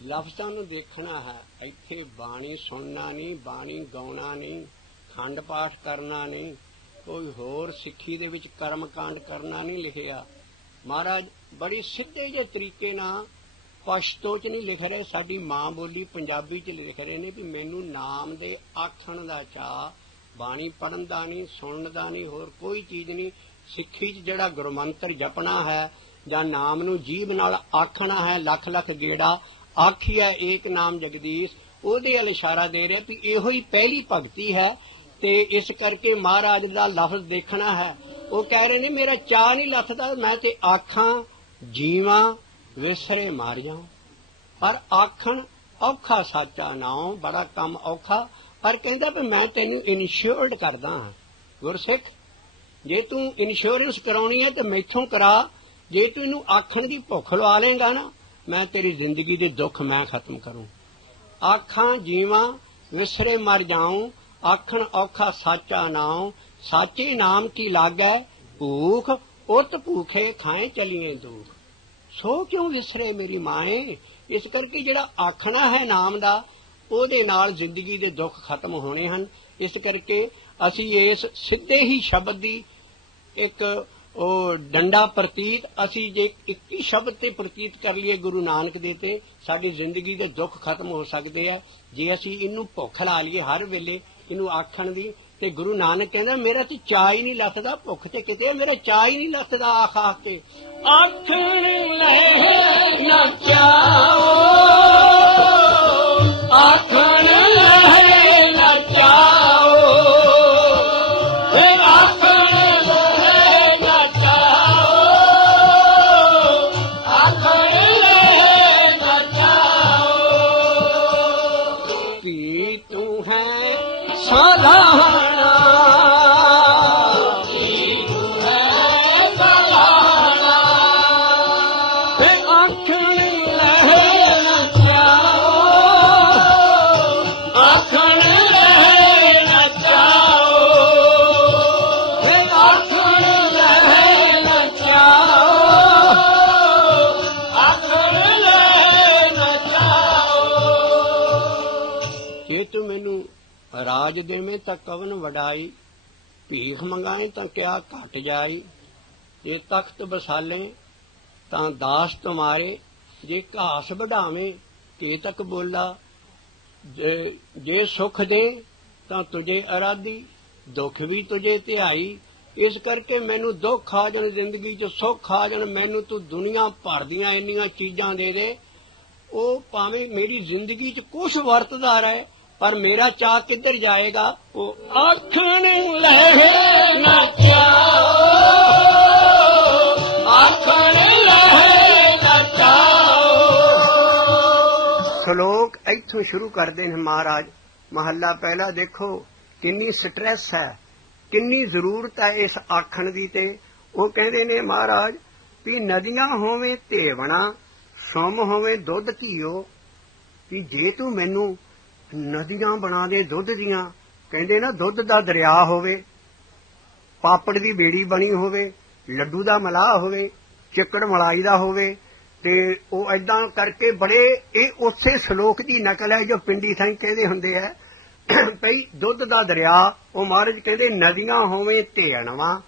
ਲਫ਼ਜ਼ਾਂ ਨੂੰ ਦੇਖਣਾ ਹੈ ਇੱਥੇ ਬਾਣੀ ਸੁਣਨਾ ਨਹੀਂ ਬਾਣੀ ਗਾਉਣਾ ਨਹੀਂ ਖੰਡ ਪਾਠ ਕਰਨਾ ਨਹੀਂ ਕੋਈ ਹੋਰ ਸਿੱਖੀ ਦੇ ਵਿੱਚ ਕਰਮਕਾਂਡ ਕਰਨਾ ਨਹੀਂ ਲਿਖਿਆ ਮਹਾਰਾਜ ਬੜੀ ਸਿੱਧੇ ਜਿਹੇ ਤਰੀਕੇ ਨਾਲ ਪਸ਼ਤੋ 'ਚ ਨਹੀਂ ਲਿਖ ਰਹੇ ਸਾਡੀ ਮਾਂ ਬੋਲੀ ਪੰਜਾਬੀ 'ਚ ਲਿਖ ਰਹੇ ਨੇ ਵੀ ਮੈਨੂੰ ਨਾਮ ਦੇ ਆਖਣ ਦਾ ਚਾਅ ਬਾਣੀ ਪੜ੍ਹਨ ਦਾ ਨਹੀਂ ਸੁਣਨ ਦਾ ਨਹੀਂ ਹੋਰ ਕੋਈ ਚੀਜ਼ ਨਹੀਂ ਸਿੱਖੀ 'ਚ ਜਿਹੜਾ ਗੁਰਮੰਤਰ ਜਪਣਾ ਹੈ ਜਾਂ ਨਾਮ ਨੂੰ ਜੀਭ ਨਾਲ ਆਖਣਾ ਹੈ ਲੱਖ ਲੱਖ ਗੇੜਾ ਆਖੀਆ ਏਕ ਨਾਮ ਜਗਦੀਸ਼ ਉਹਦੇ ਵੱਲ ਇਸ਼ਾਰਾ ਦੇ ਰਿਹਾ ਵੀ ਇਹੋ ਹੀ ਪਹਿਲੀ ਭਗਤੀ ਹੈ ਤੇ ਇਸ ਕਰਕੇ ਮਹਾਰਾਜ ਦਾ ਲਫ਼ਜ਼ ਦੇਖਣਾ ਹੈ ਉਹ ਕਹਿ ਰਹੇ ਨੇ ਮੇਰਾ ਚਾਹ ਨਹੀਂ ਲੱਥਦਾ ਮੈਂ ਤੇ ਆਖਾਂ ਜੀਵਾਂ ਵਿਸਰੇ ਮਾਰ ਜਾਵਾਂ ਪਰ ਆਖਣ ਔਖਾ ਸਾਚਾ ਨਾਮ ਬੜਾ ਕੰਮ ਔਖਾ ਪਰ ਕਹਿੰਦਾ ਵੀ ਮੈਂ ਤੈਨੂੰ ਇਨਸ਼ੋਰਡ ਕਰਦਾ ਹਾਂ ਗੁਰਸਿੱਖ ਜੇ ਤੂੰ ਇੰਸ਼ੋਰੈਂਸ ਕਰਾਉਣੀ ਹੈ ਤੇ ਮੈਥੋਂ ਕਰਾ ਜੇ ਤੂੰ ਇਹਨੂੰ ਆਖਣ ਦੀ ਭੁੱਖ ਲਵਾ ਲੇਗਾ ਨਾ ਮੈਂ ਤੇਰੀ ਜ਼ਿੰਦਗੀ ਦੇ ਦੁੱਖ ਮੈਂ ਖਤਮ ਕਰੂੰ ਆਖਾਂ ਜੀਵਾਂ ਵਿਸਰੇ ਮਰ ਜਾऊं ਆਖਣ ਔਖਾ ਸਾਚਾ ਨਾਮ ਸਾਚੇ ਨਾਮ ਕੀ ਲਾਗੈ ਭੂਖ ਉਤ ਭੂਖੇ ਖਾਏ ਚਲੀਏ ਦੁਖ ਸੋ ਕਿਉਂ ਵਿਸਰੇ ਮੇਰੀ ਮਾਏ इस करके जिहड़ा आखना है नाम दा ਉਹਦੇ ਨਾਲ ਜ਼ਿੰਦਗੀ ਦੇ ਦੁੱਖ ਖਤਮ ਹੋਣੇ ਹਨ। ਇਸ ਕਰਕੇ ਅਸੀਂ ਇਸ ਸਿੱਧੇ ਹੀ ਸ਼ਬਦ ਦੀ ਇੱਕ ਉਹ ਡੰਡਾ ਪ੍ਰਤੀਤ ਅਸੀਂ ਜੇ ਇੱਕ ਹੀ ਸ਼ਬਦ ਤੇ ਪ੍ਰਤੀਤ ਕਰ ਲਈਏ ਗੁਰੂ ਨਾਨਕ ਦੇ ਤੇ ਸਾਡੀ ਜ਼ਿੰਦਗੀ ਦੇ ਦੁੱਖ ਖਤਮ ਹੋ ਸਕਦੇ ਆ। ਜੇ ਅਸੀਂ ਇਹਨੂੰ ਭੁੱਖ ਲਾ ਲਈਏ ਹਰ ਵੇਲੇ ਇਹਨੂੰ ਆਖਣ ਦੀ, ਤੇ ਗੁਰੂ ਨਾਨਕ ਕਹਿੰਦਾ ਮੇਰਾ ਤੇ ਚਾਅ ਹੀ ਨਹੀਂ ਲੱਥਦਾ, ਭੁੱਖ ਤੇ ਕਿਤੇ ਮੇਰਾ ਚਾਅ ਹੀ ਨਹੀਂ ਲੱਥਦਾ ਆਖ ਆਖ ਕੇ। ਆਖਣ ਲੈ ਨਾ ਚਾਓ, ਆਖਣ ਲੈ ਨਾ ਚਾਓ, ਆਖਣ ਲੈ ਨਾ ਚਾਓ, ਆਖਣ ਲੈ ਨਾ ਚਾਓ। ਕੀ ਤੂੰ ਹੈ ਸਾਲਾਹਣਾ, ਕੀ ਤੂੰ ਹੈ ਸਾਲਾਹਣਾ, ਆਖਣ ਲੈ ਨਾ ਚਾਓ, ਆਖਣ ਲੈ ਨਾ ਚਾਓ, ਆਖਣ ਲੈ ਨਾ ਚਾਓ, ਆਖਣ ਲੈ ਨਾ ਚਾਓ। ਜੇ ਤੂੰ ਮੈਨੂੰ ਰਾਜ ਦੇਵੇਂ ਤਾਂ ਕਵਨ ਵਡਾਈ, ਭੀਖ ਮੰਗਾਏ ਤਾਂ ਕਿਆ ਘਟ ਜਾਈ, ਜੇ ਤਖਤ ਬਸਾਲੇ ਤਾਂ ਦਾਸ ਤੁਮਾਰੇ, ਜੇ ਘਾਸ ਵਢਾਵੇਂ ਕੇ ਤੱਕ ਬੋਲਾ, ਜੇ ਸੁਖ ਦੇ ਤਾਂ ਤੁਝੇ ਅਰਾਧੀ, ਦੁੱਖ ਵੀ ਤੁਝੇ ਧਿਆਈ। ਇਸ ਕਰਕੇ ਮੈਨੂੰ ਦੁੱਖ ਆ ਜਾਣ, ਜ਼ਿੰਦਗੀ 'ਚ ਸੁੱਖ ਆ ਜਾਣ, ਮੈਨੂੰ ਤੂੰ ਦੁਨੀਆ ਭਰ ਦੀਆਂ ਇੰਨੀਆਂ ਚੀਜ਼ਾਂ ਦੇ ਦੇ, ਉਹ ਭਾਵੇਂ ਮੇਰੀ ਜ਼ਿੰਦਗੀ 'ਚ ਕੁਛ ਵਰਤਦਾ ਰਹੇ ਪਰ ਮੇਰਾ ਚਾਅ ਕਿੱਧਰ ਜਾਏਗਾ। ਉਹ ਆਖਣ ਲੈ ਨਾ ਚਾਓ, ਆਖਣ ਲੈ ਨਾ ਚਾਓ। ਸ਼ਲੋਕ ਇੱਥੋਂ ਸ਼ੁਰੂ ਕਰਦੇ ਨੇ ਮਹਾਰਾਜ। ਮਹੱਲਾ ਪਹਿਲਾ ਦੇਖੋ ਕਿੰਨੀ ਸਟ੍ਰੈਸ ਹੈ, ਕਿੰਨੀ ਜ਼ਰੂਰਤ ਹੈ ਇਸ ਆਖਣ ਦੀ। ਤੇ ਉਹ ਕਹਿੰਦੇ ਨੇ ਮਹਾਰਾਜ ਵੀ ਨਦੀਆਂ ਹੋਵੇ ਧੇਵਣਾ, ਸੁਮ ਹੋਵੇ ਦੁੱਧ ਘੀਓ, ਵੀ ਜੇ ਤੂੰ ਮੈਨੂੰ ਨਦੀਆਂ ਬਣਾ ਦੇ ਦੁੱਧ ਦੀਆਂ, ਕਹਿੰਦੇ ਨਾ ਦੁੱਧ ਦਾ ਦਰਿਆ ਹੋਵੇ, ਪਾਪੜ ਦੀ ਬੇੜੀ ਬਣੀ ਹੋਵੇ, ਲੱਡੂ ਦਾ ਮਲਾਹ ਹੋਵੇ, ਚਿੱਕੜ ਮਲਾਈ ਦਾ ਹੋਵੇ, ਤੇ ਉਹ ਏਦਾਂ ਕਰਕੇ ਬੜੇ, ਇਹ ਉਸੇ ਸ਼ਲੋਕ ਦੀ ਨਕਲ ਹੈ ਜੋ ਪਿੰਡੀ ਸਿੰਘ ਕਹਿੰਦੇ ਹੁੰਦੇ ਆ ਭਈ ਦੁੱਧ ਦਾ ਦਰਿਆ। ਉਹ ਮਹਾਰਾਜ ਕਹਿੰਦੇ ਨਦੀਆਂ ਹੋਵੇ ਧੇਣਵਾ,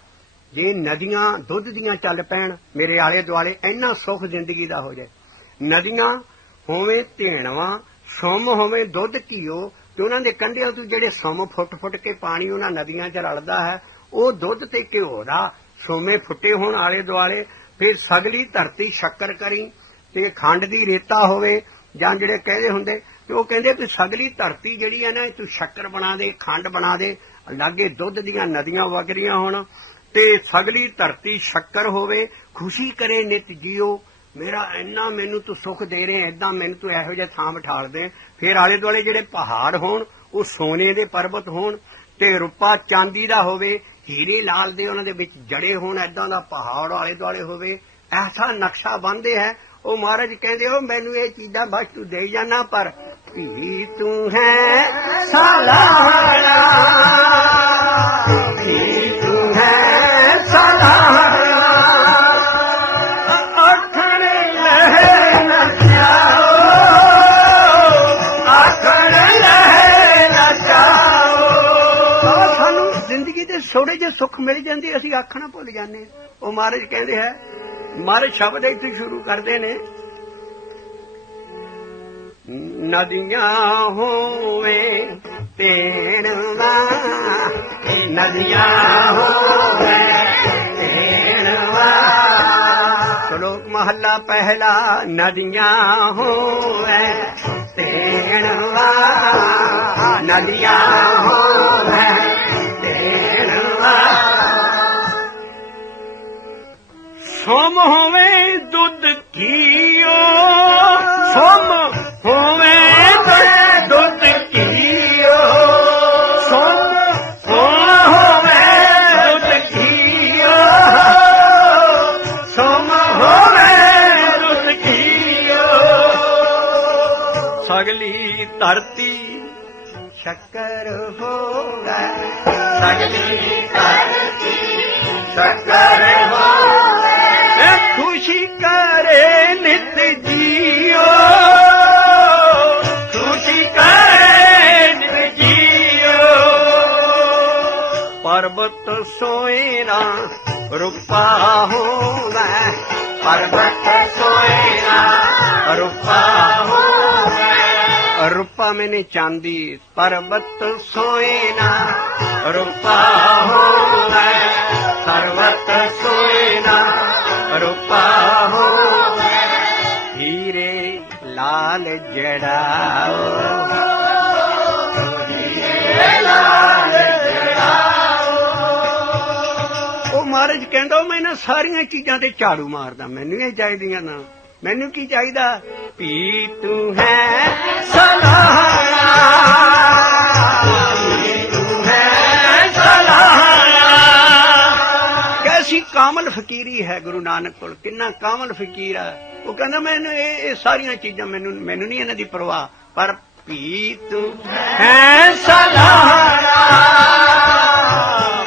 ਜੇ ਨਦੀਆਂ ਦੁੱਧ ਦੀਆਂ ਚੱਲ ਪੈਣ ਮੇਰੇ ਆਲੇ ਦੁਆਲੇ, ਇੰਨਾ ਸੁੱਖ ਜ਼ਿੰਦਗੀ ਦਾ ਹੋ ਜਾਏ। ਨਦੀਆਂ ਹੋਵੇ ਧੇਣਵਾ, ਸੁੰਮ ਹੋਵੇ ਦੁੱਧ ਘੀਓ, ਤੇ ਉਹਨਾਂ ਦੇ ਕੰਢਿਆਂ ਤੋਂ ਜਿਹੜੇ ਸੁੰਮ ਫੁੱਟ ਫੁੱਟ ਕੇ ਪਾਣੀ ਉਹਨਾਂ ਨਦੀਆਂ 'ਚ ਰਲਦਾ ਹੈ, ਉਹ ਦੁੱਧ ਤੇ ਘਿਓ ਦਾ ਸੋਮੇ ਫੁੱਟੇ ਹੋਣ ਆਲੇ ਦੁਆਲੇ। ਫਿਰ ਸਗਲੀ ਧਰਤੀ ਸ਼ੱਕਰ ਕਰੀ, ਤੇ ਖੰਡ ਦੀ ਰੇਤਾ ਹੋਵੇ, ਜਾਂ ਜਿਹੜੇ ਕਹਿੰਦੇ ਹੁੰਦੇ, ਤੇ ਉਹ ਕਹਿੰਦੇ ਵੀ ਸਗਲੀ ਧਰਤੀ ਜਿਹੜੀ ਹੈ ਨਾ ਤੂੰ ਸ਼ੱਕਰ ਬਣਾ ਦੇ, ਖੰਡ ਬਣਾ ਦੇ, ਲਾਗੇ ਦੁੱਧ ਦੀਆਂ ਨਦੀਆਂ ਵਗ ਰਹੀਆਂ ਹੋਣ, ਤੇ ਸਗਲੀ ਧਰਤੀ ਸ਼ੱਕਰ ਹੋਵੇ, ਖੁਸ਼ੀ ਕਰੇ ਨਿਤ ਜੀਓ, ਮੇਰਾ ਇੰਨਾ ਮੈਨੂੰ ਤੂੰ ਸੁੱਖ ਦੇ ਰਹੇ, ਏਦਾਂ ਮੈਨੂੰ ਤੂੰ ਇਹੋ ਜਿਹਾ ਥਾਂ ਬਿਠਾਲ ਦੇ। ਫਿਰ ਆਲੇ ਦੁਆਲੇ ਜਿਹੜੇ ਪਹਾੜ ਹੋਣ ਉਹ ਸੋਨੇ ਦੇ ਪਰਬਤ ਹੋਣ, ਤੇ ਰੁੱਪਾ ਚਾਂਦੀ ਦਾ ਹੋਵੇ, ਹੀਰੇ ਲਾਲ ਦੇ ਉਹਨਾਂ ਦੇ ਵਿੱਚ ਜੜੇ ਹੋਣ, ਏਦਾਂ ਦਾ ਪਹਾੜ ਆਲੇ ਦੁਆਲੇ ਹੋਵੇ, ਐਸਾ ਨਕਸ਼ਾ ਬਣਦੇ ਹੈ। ਉਹ ਮਹਾਰਾਜ ਕਹਿੰਦੇ ਹੋ ਮੈਨੂੰ ਇਹ ਚੀਜ਼ਾਂ ਬਸ ਤੂੰ ਦੇ ਜਾਣਾ, ਪਰ ਧੀ ਤੂੰ ਹੈ ਸਾਲਾਹਣਾ, ਧੀ ਤੂੰ ਹੈ ਸਾਲਾਹਣਾ, ਆਖਣ ਲੈ ਨਾ ਚਾਓ, ਆਖਣ ਲੈ ਨਾ ਚਾਓ। ਸਾਨੂੰ ਜ਼ਿੰਦਗੀ ਦੇ ਥੋੜੇ ਜਿਹੇ ਸੁੱਖ ਮਿਲ ਜਾਂਦੇ, ਅਸੀਂ ਆਖਣਾ ਭੁੱਲ ਜਾਂਦੇ। ਉਹ ਮਹਾਰਾਜ ਕਹਿੰਦੇ ਹੈ, ਮਹਾਰਾਜ ਸ਼ਬਦ ਇੱਥੇ ਸ਼ੁਰੂ ਕਰਦੇ ਨੇ, ਨਦੀਆਂ ਹੋਵੇ ਤੇਣਵਾ, ਨਦੀਆਂ ਹੋਵੇ ਤੇਣਵਾ। ਸ਼ਲੋਕ ਮਹੱਲਾ ਪਹਿਲਾ। ਨਦੀਆਂ ਹੋਵੇ ਤੇਣਵਾ, ਨਦੀਆਂ ਹੋਵੇ ਤੇਣਵਾ, ਸੁਮ ਹੋਵੇ ਦੁੱਧ ਘੀਓ, ਸੁਮ ਹੋਵੇ ਦੁੱਧ ਘੀਓ, ਸੁਮ ਹੋਵੇ ਦੁੱਧ ਘੀਓ, ਸੁਮ ਹੋਵੇ ਦੁੱਧ ਘੀਓ। ਸਗਲੀ ਧਰਤੀ ਸ਼ੱਕਰ ਹੋਵੇ, ਸਗਲੀ ਧਰਤੀ ਸ਼ੱਕਰ ਹੋਵੇ, ਖੁਸ਼ੀ करे नित जियो। सोए ना रूपा होवे, पर्वत सोए ना रूपा होवे। रूपा मैंने चांदी, पर्वत सोए ना रूपा होवे, पर्वत सोए ना रूपा होवे। हीरे लाल जड़ाओ, हीरे लाल जड़ाओ। ਉਹ ਮਹਾਰਾਜ ਕਹਿੰਦਾ ਮੈਂ ਇਹਨਾਂ ਸਾਰੀਆਂ ਚੀਜ਼ਾਂ ਤੇ ਝਾੜੂ ਮਾਰਦਾ, ਮੈਨੂੰ ਇਹ ਚਾਹੀਦੀਆਂ ਨਾ। ਮੈਨੂੰ ਕੀ ਚਾਹੀਦਾ? ਵੀ ਤੂੰ ਹੈ ਸਲਾਹਣਾ, ਤੂੰ ਹੈ ਸਲਾਹਣਾ। ਕੈਸੀ ਕਾਮਲ ਫਕੀਰੀ ਹੈ ਗੁਰੂ ਨਾਨਕ ਕੋਲ, ਕਿੰਨਾ ਕਾਮਲ ਫਕੀਰ ਹੈ। ਉਹ ਕਹਿੰਦਾ ਮੈਨੂੰ ਇਹ ਸਾਰੀਆਂ ਚੀਜ਼ਾਂ ਮੈਨੂੰ ਨਹੀਂ ਇਹਨਾਂ ਦੀ ਪਰਵਾਹ, ਪਰ ਵੀ ਤੂੰ ਹੈ ਸਲਾਹਣਾ,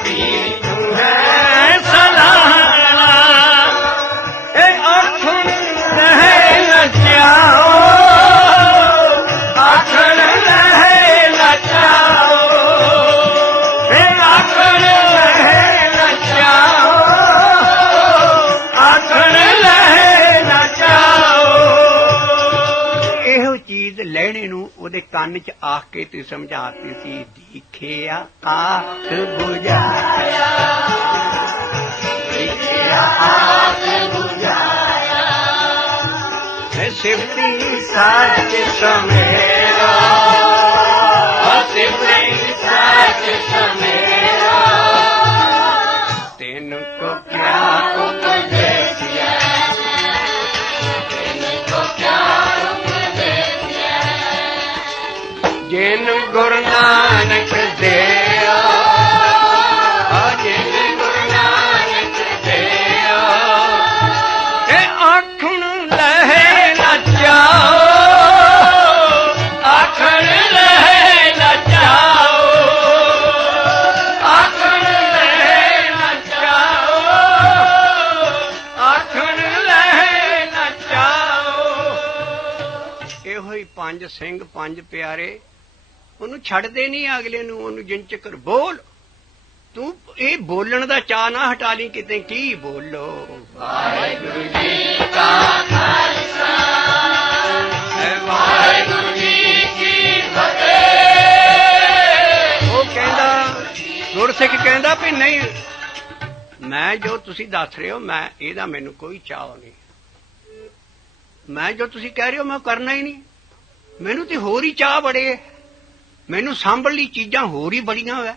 ਵੀ ਤੂੰ ਹੈ ਸਲਾਹਣਾ। ਇਹ ਆਖਣ ਰਹੇ ਨਚਾਓ, ਆਖਣ ਰਹੇ ਨਚਾਓ, ਇਹ ਆਖਣ ਰਹੇ ਨਚਾਓ, ਆਖਣ ਰਹੇ ਨਚਾਓ। ਇਹੋ ਚੀਜ਼ ਲੈਣੇ ਨੂੰ ਉਹਦੇ ਕੰਨ 'ਚ ਆਖ ਕੇ ਤੂੰ ਸਮਝਾਤੀ ਸੀ। ਦੇਖਿਆ ਆਖ ਬੁਝਾਇਆ, ਦੇਖਿਆ ਆਖ ਬੁਝਾਇਆ। ਸਿਫਤੀ ਸੱਚ ਸਮੇਰਾ, ਸਿਫਤੀ ਸੱਚ ਸਮੇਰਾ। ਤੈਨੂੰ ਕੋ ਕਿਆ ਉਪਦੇਸਿਆ, ਤੈਨੂੰ ਕੋ ਕਿਆ ਉਪਦੇਸਿਆ। ਜਿਨ ਗੁਰੂ ਨਾਨਕ ਦੇਆ, ਜਿਨ ਗੁਰੂ ਨਾਨਕ ਦੇਆ। ਇਹ ਆਖਣ ਲਹਿ ਨਚਾਓ, ਆਖਣ ਲਹਿ ਨਚਾਓ, ਆਖਣ ਲਹਿ ਨਚਾਓ, ਆਖਣ ਲਹਿ ਨਚਾਓ। ਇਹੋ ਹੀ ਪੰਜ ਸਿੰਘ ਪੰਜ ਪਿਆਰੇ, ਉਹਨੂੰ ਛੱਡਦੇ ਨਹੀਂ ਅਗਲੇ ਨੂੰ, ਉਹਨੂੰ ਜਿੰਨ ਚੱਕਰ ਬੋਲ। ਤੂੰ ਇਹ ਬੋਲਣ ਦਾ ਚਾਅ ਨਾ ਹਟਾ ਲਈ ਕਿਤੇ। ਕੀ ਬੋਲੋ? ਵਾਹਿਗੁਰੂ ਜੀ ਕਾ ਖਾਲਸਾ, ਵਾਹਿਗੁਰੂ ਜੀ ਕੀ ਫਤਿਹ। ਉਹ ਕਹਿੰਦਾ, ਗੁਰਸਿੱਖ ਕਹਿੰਦਾ ਵੀ ਨਹੀਂ, ਮੈਂ ਜੋ ਤੁਸੀਂ ਦੱਸ ਰਹੇ ਹੋ ਮੈਂ ਇਹਦਾ ਮੈਨੂੰ ਕੋਈ ਚਾਅ ਨਹੀਂ। ਮੈਂ ਜੋ ਤੁਸੀਂ ਕਹਿ ਰਹੇ ਹੋ ਮੈਂ ਕਰਨਾ ਹੀ ਨਹੀਂ। ਮੈਨੂੰ ਤੇ ਹੋਰ ਹੀ ਚਾਅ ਬੜੇ, ਮੈਨੂੰ ਸਾਂਭਣ ਲਈ ਚੀਜ਼ਾਂ ਹੋਰ ਹੀ ਬੜੀਆਂ ਹੋਇਆ।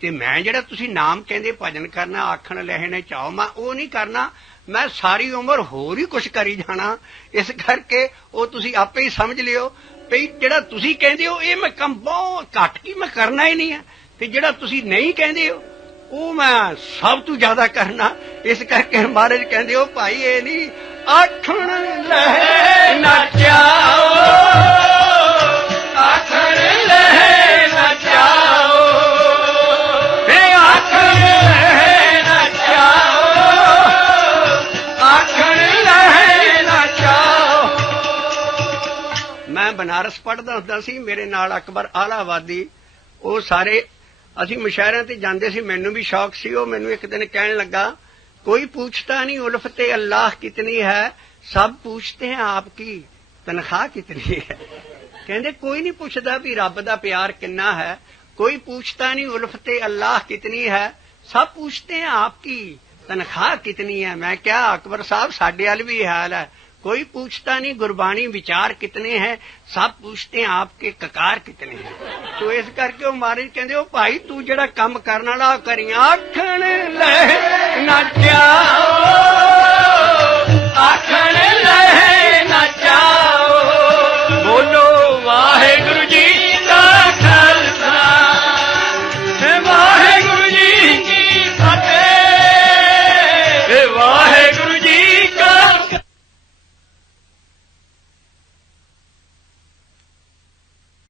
ਤੇ ਮੈਂ ਜਿਹੜਾ ਤੁਸੀਂ ਨਾਮ ਕਹਿੰਦੇ ਭਜਨ ਕਰਨਾ, ਆਖਣ ਲਹਿਣੇ ਚਾਹੋ, ਮੈਂ ਉਹ ਨਹੀਂ ਕਰਨਾ। ਮੈਂ ਸਾਰੀ ਉਮਰ ਹੋਰ ਹੀ ਕੁਛ ਕਰੀ ਜਾਣਾ। ਇਸ ਕਰਕੇ ਉਹ ਤੁਸੀਂ ਆਪੇ ਹੀ ਸਮਝ ਲਿਓ ਵੀ ਜਿਹੜਾ ਤੁਸੀਂ ਕਹਿੰਦੇ ਹੋ ਇਹ ਮੈਂ ਕੰਮ ਬਹੁਤ ਘੱਟ ਕੀ ਮੈਂ ਕਰਨਾ ਹੀ ਨਹੀਂ ਹੈ, ਤੇ ਜਿਹੜਾ ਤੁਸੀਂ ਨਹੀਂ ਕਹਿੰਦੇ ਹੋ ਉਹ ਮੈਂ ਸਭ ਤੋਂ ਜ਼ਿਆਦਾ ਕਰਨਾ। ਇਸ ਕਰਕੇ ਮਹਾਰਾਜ ਕਹਿੰਦੇ ਹੋ ਭਾਈ ਇਹ ਨਹੀਂ ਆਖਣ ਲਹਿ ਨਚਾਓ, ਆਖਣ ਲਹਿ ਨਚਾਓ, ਇਹ ਆਖਣ ਲਹਿ ਨਚਾਓ, ਆਖਣ ਲਹਿ ਨਚਾਓ। ਮੈਂ ਬਨਾਰਸ ਪੜ੍ਹਦਾ ਹੁੰਦਾ ਸੀ, ਮੇਰੇ ਨਾਲ ਅਕਬਰ ਆਲਾਵਾਦੀ, ਉਹ ਸਾਰੇ ਅਸੀਂ ਮੁਸ਼ਾਇਰਿਆਂ ਤੇ ਜਾਂਦੇ ਸੀ। ਮੈਨੂੰ ਵੀ ਸ਼ੌਕ ਸੀ। ਉਹ ਮੈਨੂੰ ਇੱਕ ਦਿਨ ਕਹਿਣ ਲੱਗਾ कोई पूछता नहीं उल्फते अल्लाह कितनी है, सब पूछते हैं आपकी तनख्वाह कितनी है। कहते कोई नहीं पूछता भी रब दा प्यार कितना है, कोई पूछता नहीं उल्फते अल्लाह कितनी है, सब पूछते हैं आपकी तनख्वाह कितनी है। मैं क्या अकबर साहब साडे वाल भी हाल है, कोई पूछता नहीं गुरबाणी विचार कितने हैं, सब पूछते हैं आपके ककार कितने हैं। तो इस करके महाराज कहते हो भाई तू जड़ा कम करने वाला करी आखण ले नचा